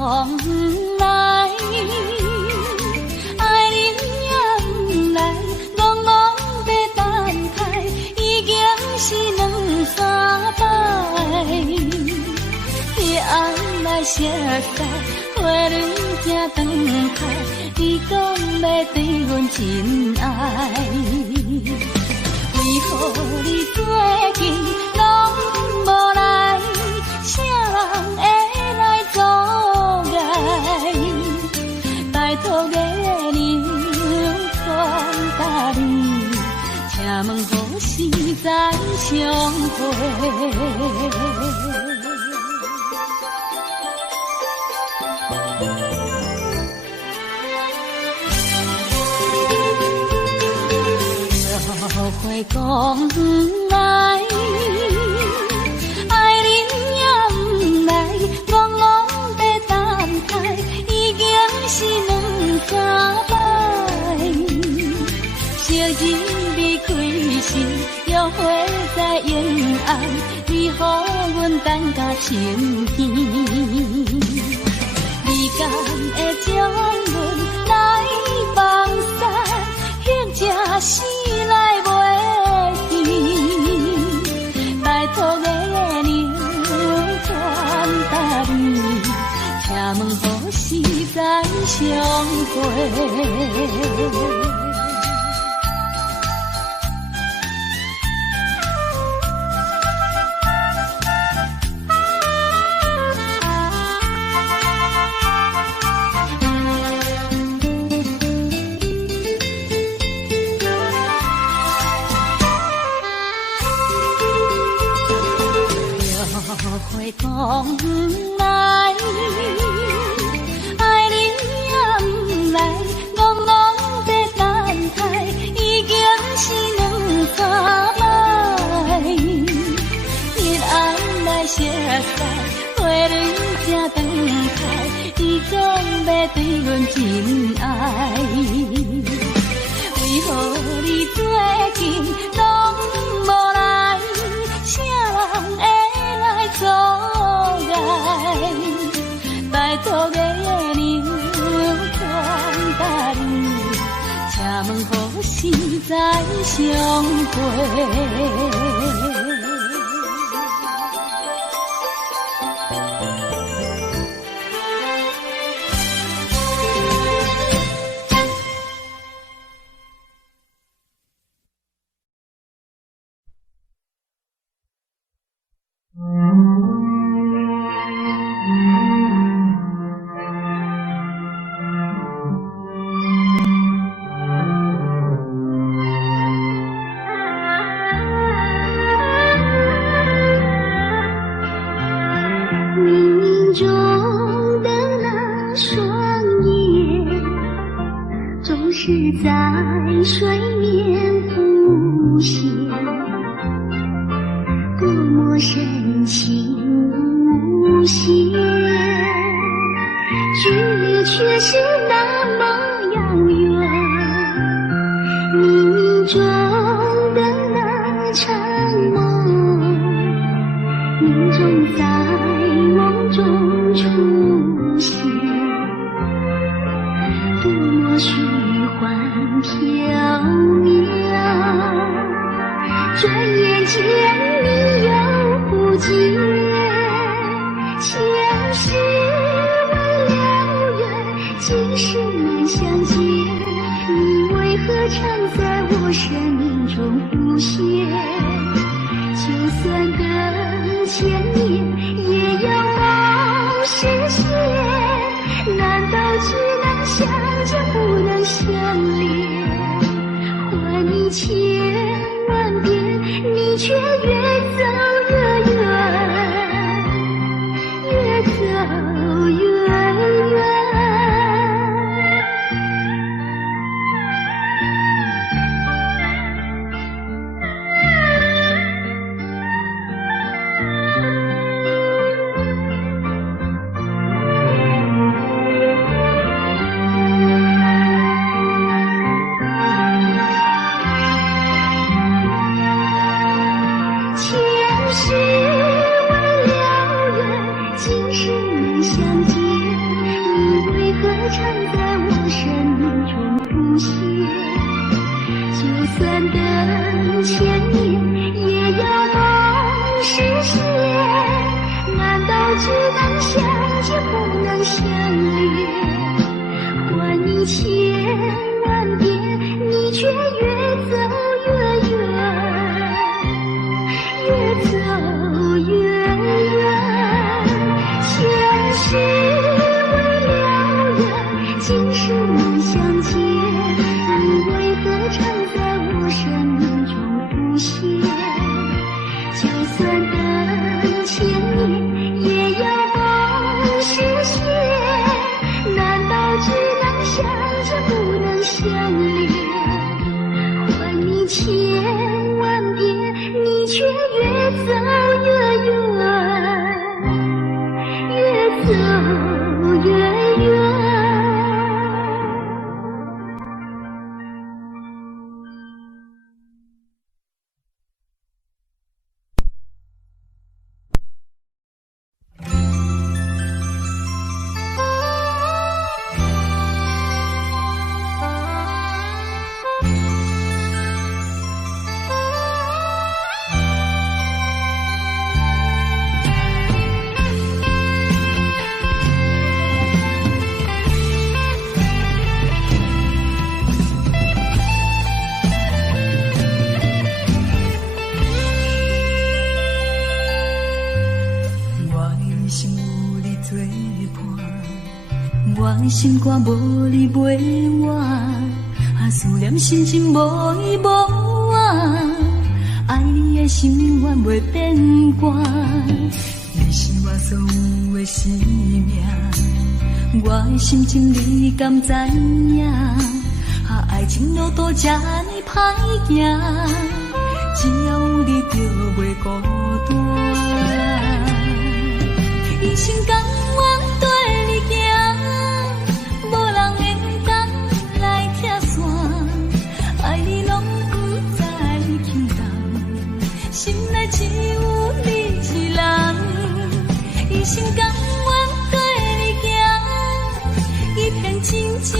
来，爱人也不来，戆戆在等待，已经是两三摆。彼岸来熟悉，花蕊正长开，你讲要对阮真爱，为何你最近拢无来？啥人会来阻碍？拜托月亮传达你，请问何时再相会？花讲来，爱人也不来，戆戆在等待，已经是两三摆。昔日离开时，约会在沿岸，你予阮等甲深更。你敢会将阮来放散，或者是来袂记？拜托月亮传达你，请问何时再相会？花讲来，爱人也不来，戆戆在等待，已经是两三摆。日暗来熟悉，花蕊正长开，你讲要对阮真爱，为何你最近拢无来？啥人会来阻碍？拜托月亮传达你，请问何时再相会？中的那双眼，总是在水面浮现，多么深情无限，距离却是那么遥远。冥冥中的那场梦，命中在梦中出现，多么虚幻缥缈，转眼间你又不见，前世为了缘，今生难相见，你为何常在我生命中浮现？就算等千年，也要望实现，难道只能相见不能相恋？还你千万遍，你却越走越远，越走越远。前世为了缘，今生难相见，常在我生命中出现。就算等千年，也要梦实现。难道只能相见不能相恋？换你千万遍，你却越走越远，越走越远。前世为了缘，今生难相见，你为何常在我生命中出现？就算等千年，也要梦实现。难道只能相见不能相恋？换你千万遍，你却越走越远，越走越远。我心肝无你袂完，思念心情无依无完，爱你的心愿袂变卦，你是我所有的生命，我的心情你敢知影？爱情路途这呢歹行，只要有你就袂孤单，一生甘愿跟你行，无人会当来拆散，爱你拢不知轻重，心内只有你一人，一生甘愿跟你行，一片真情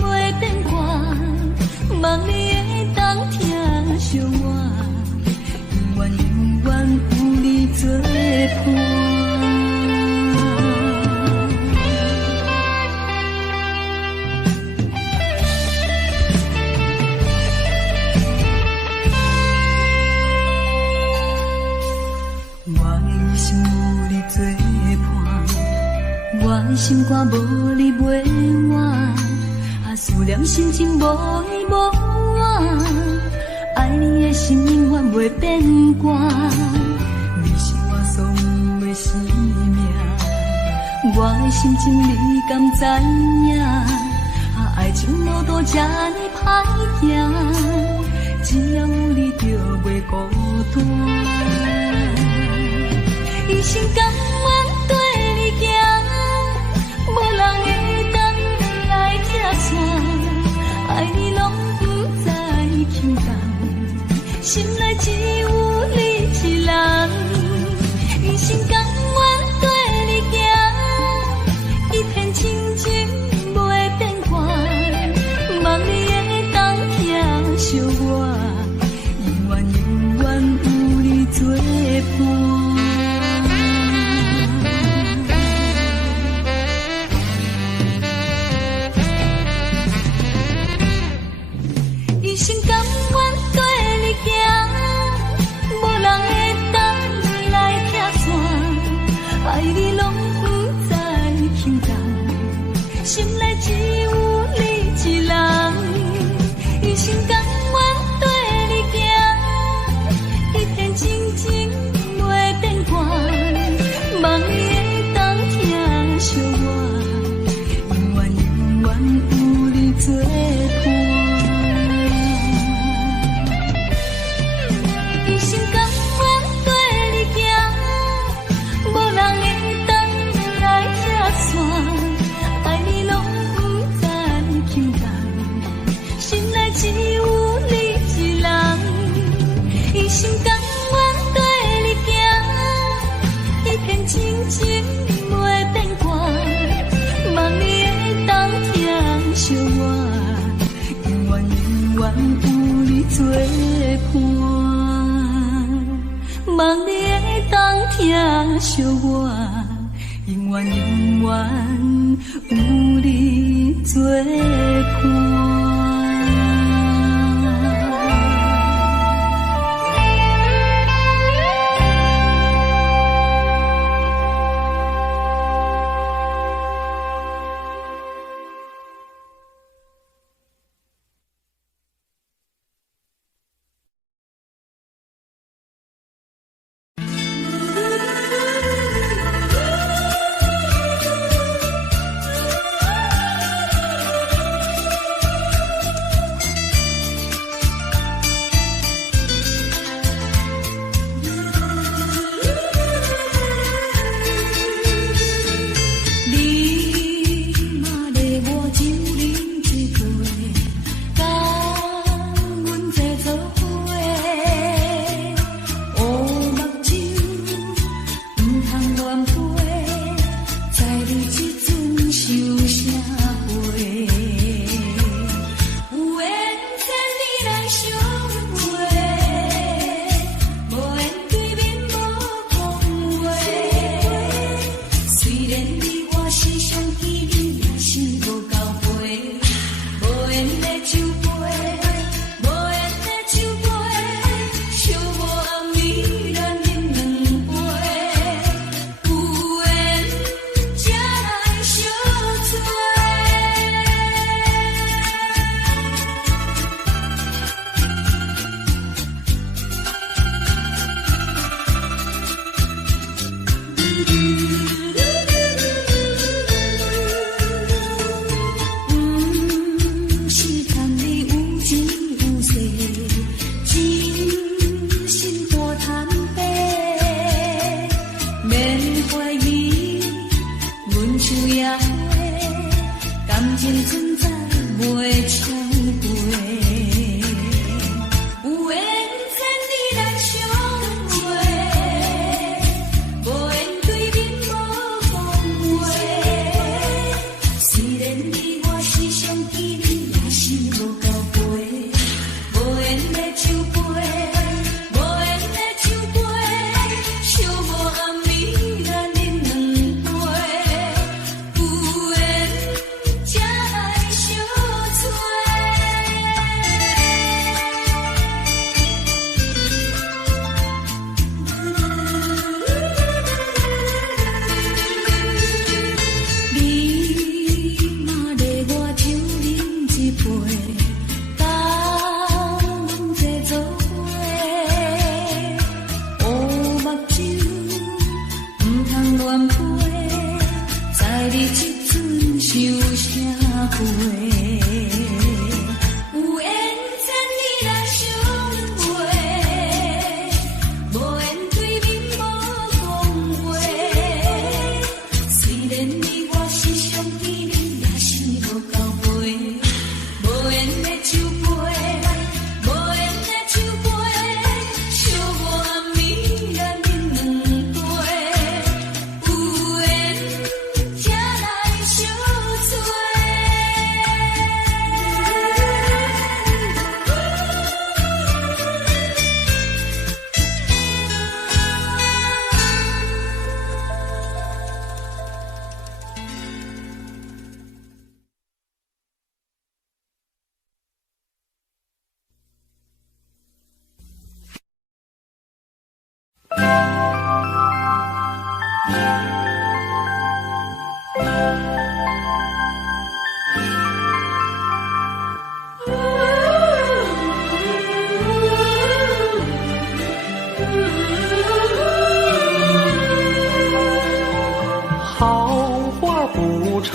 袂变卦，望你会当听惜我，永远永远有你作伴。我的心肝无你袂完，思念心情无依无完，爱你的心永远袂变卦，你是我所有的生命，我的心情你敢知影？爱情路途这呢歹行，只要有你就袂孤单，一生甘愿跟你行。无人会当来拆散，爱你拢不知轻重，心内只有你一人，一生甘愿跟你行，一片真情袂变卦，望你会当听惜我，永远永远有你作伴。一生甘愿跟你行，无人会当来拆散，爱你拢不知轻重，心内只有你一人，一生甘愿跟你行，一片真情袂变卦，望你会当听惜我，永远永远有你作伴。一生甘愿跟你行，无人会当来拆散，爱你拢不知望你会当听惜我，永远永远有你作伴。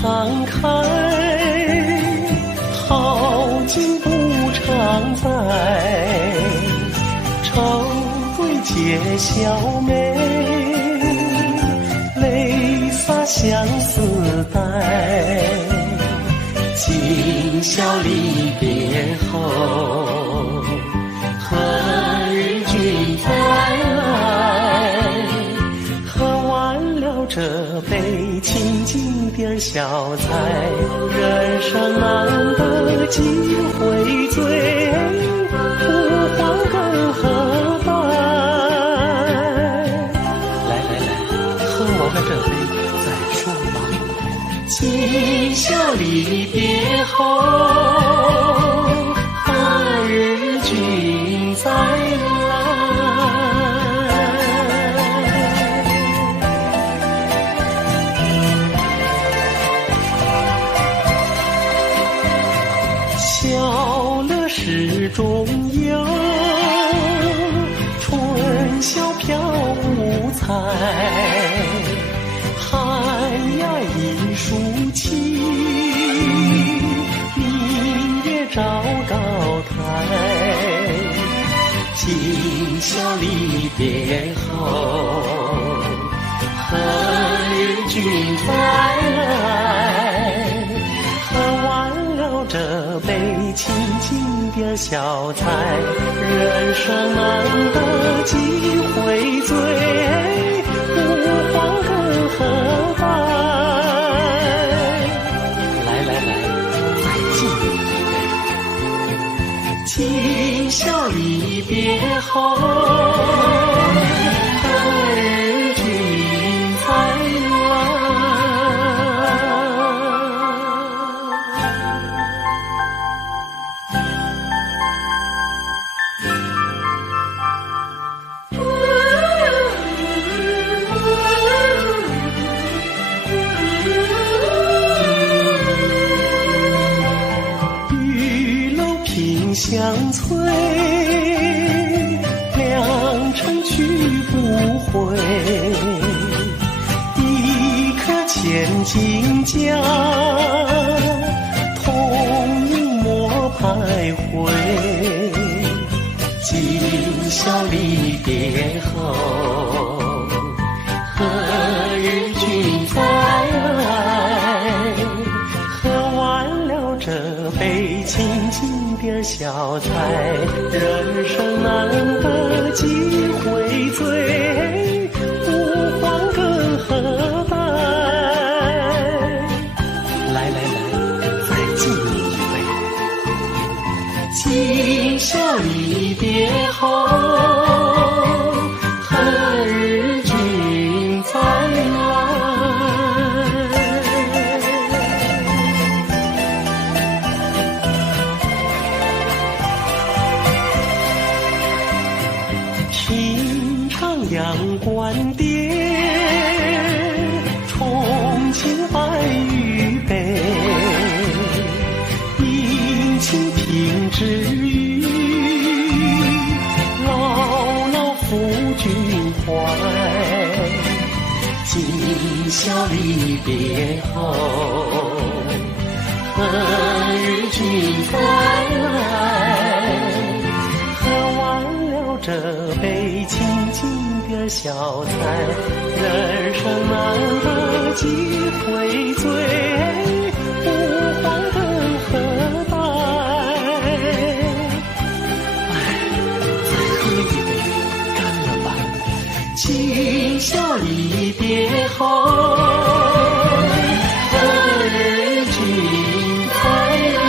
常开，好景不常在。愁对解笑眉，泪洒相思带。今宵离别后，何日君再来？喝完了这杯清静点小菜，人生难得几回醉，不欢更何待？离别后，何日君再来？笑乐始终有，春宵飘无彩。寒鸦一树栖，明月照高台。今宵离别后，何日君再来？喝完了这杯清清的小菜，人生难得几回醉，不欢更何待？来来来，再敬一杯。今宵离别后，何日君再来？相催，良辰去不回。一颗千金家，同饮莫徘徊。今宵离别后，何日君再来？喝完了这杯清清的小菜，人生难得几回醉，不欢更何待？来来来，再敬你一杯。今宵离别后，何日君再来？阳关殿，重庆白玉杯，饮清平之语，牢牢抚君怀。今宵离别后，何日君再来？喝完了这杯清清的小菜，人生难得几回醉，不欢更何待？再喝一杯，干了吧！今宵离别后，何日君再来？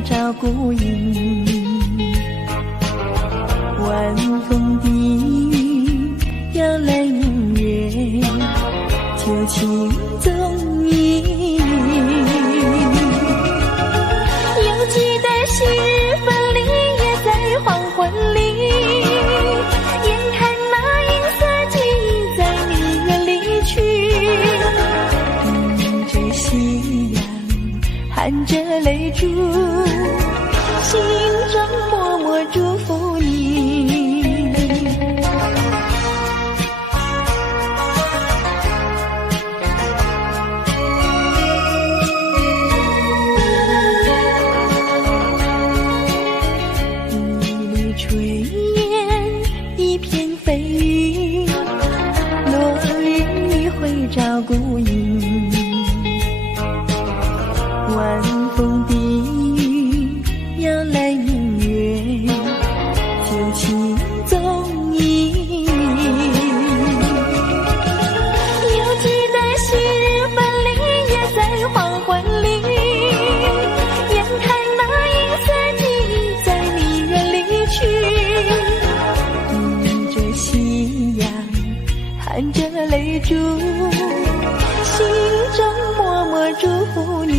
会照顾你。晚风低语，要来迎月，旧情踪影。犹记得昔日分离，也在黄昏里。眼看那银色记忆在你远离去，迎着夕阳，含着泪珠，心中默默祝福你。照顾你，晚风低语，要来迎月，旧情踪影。犹记得昔日分离，也在黄昏里。眼看那银色记忆在你远离去，迎着夕阳，含着泪珠。心中默默祝福你。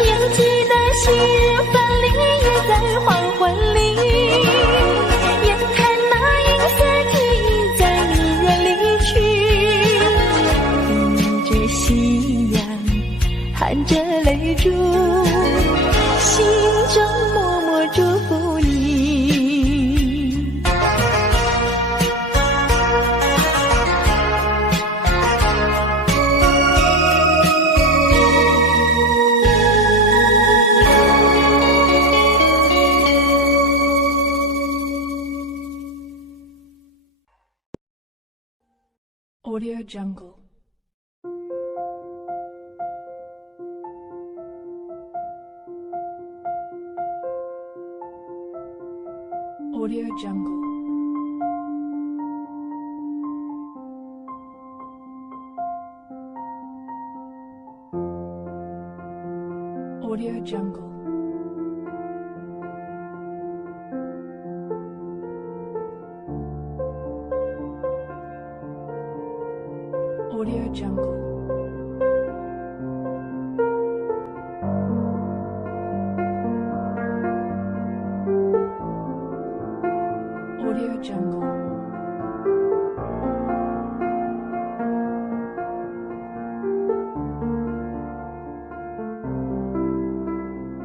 犹记得昔日分离，也在黄昏里。眼看那银色记忆在你远离去，迎着夕阳，含着泪珠，心中默默祝福你。Audio Jungle. Audio Jungle. Audio Jungle. Audio Jungle. Audio Jungle.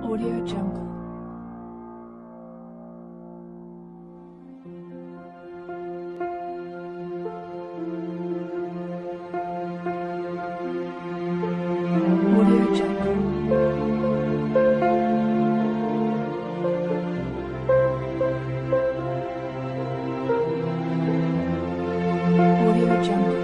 Audio Jungle. Audio Jungle. Audio Jungle.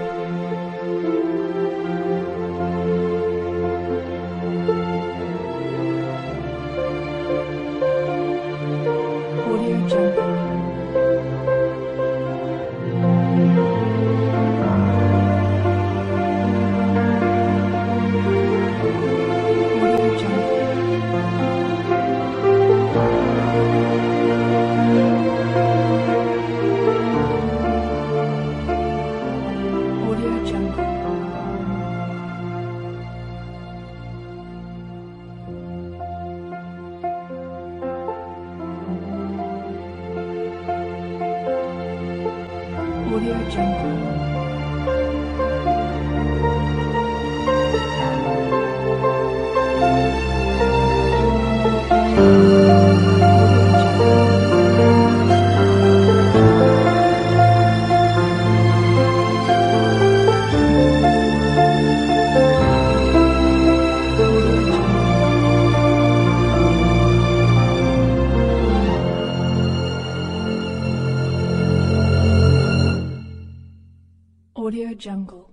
Audio Jungle. Audio Jungle. Audio Jungle. Audio Jungle.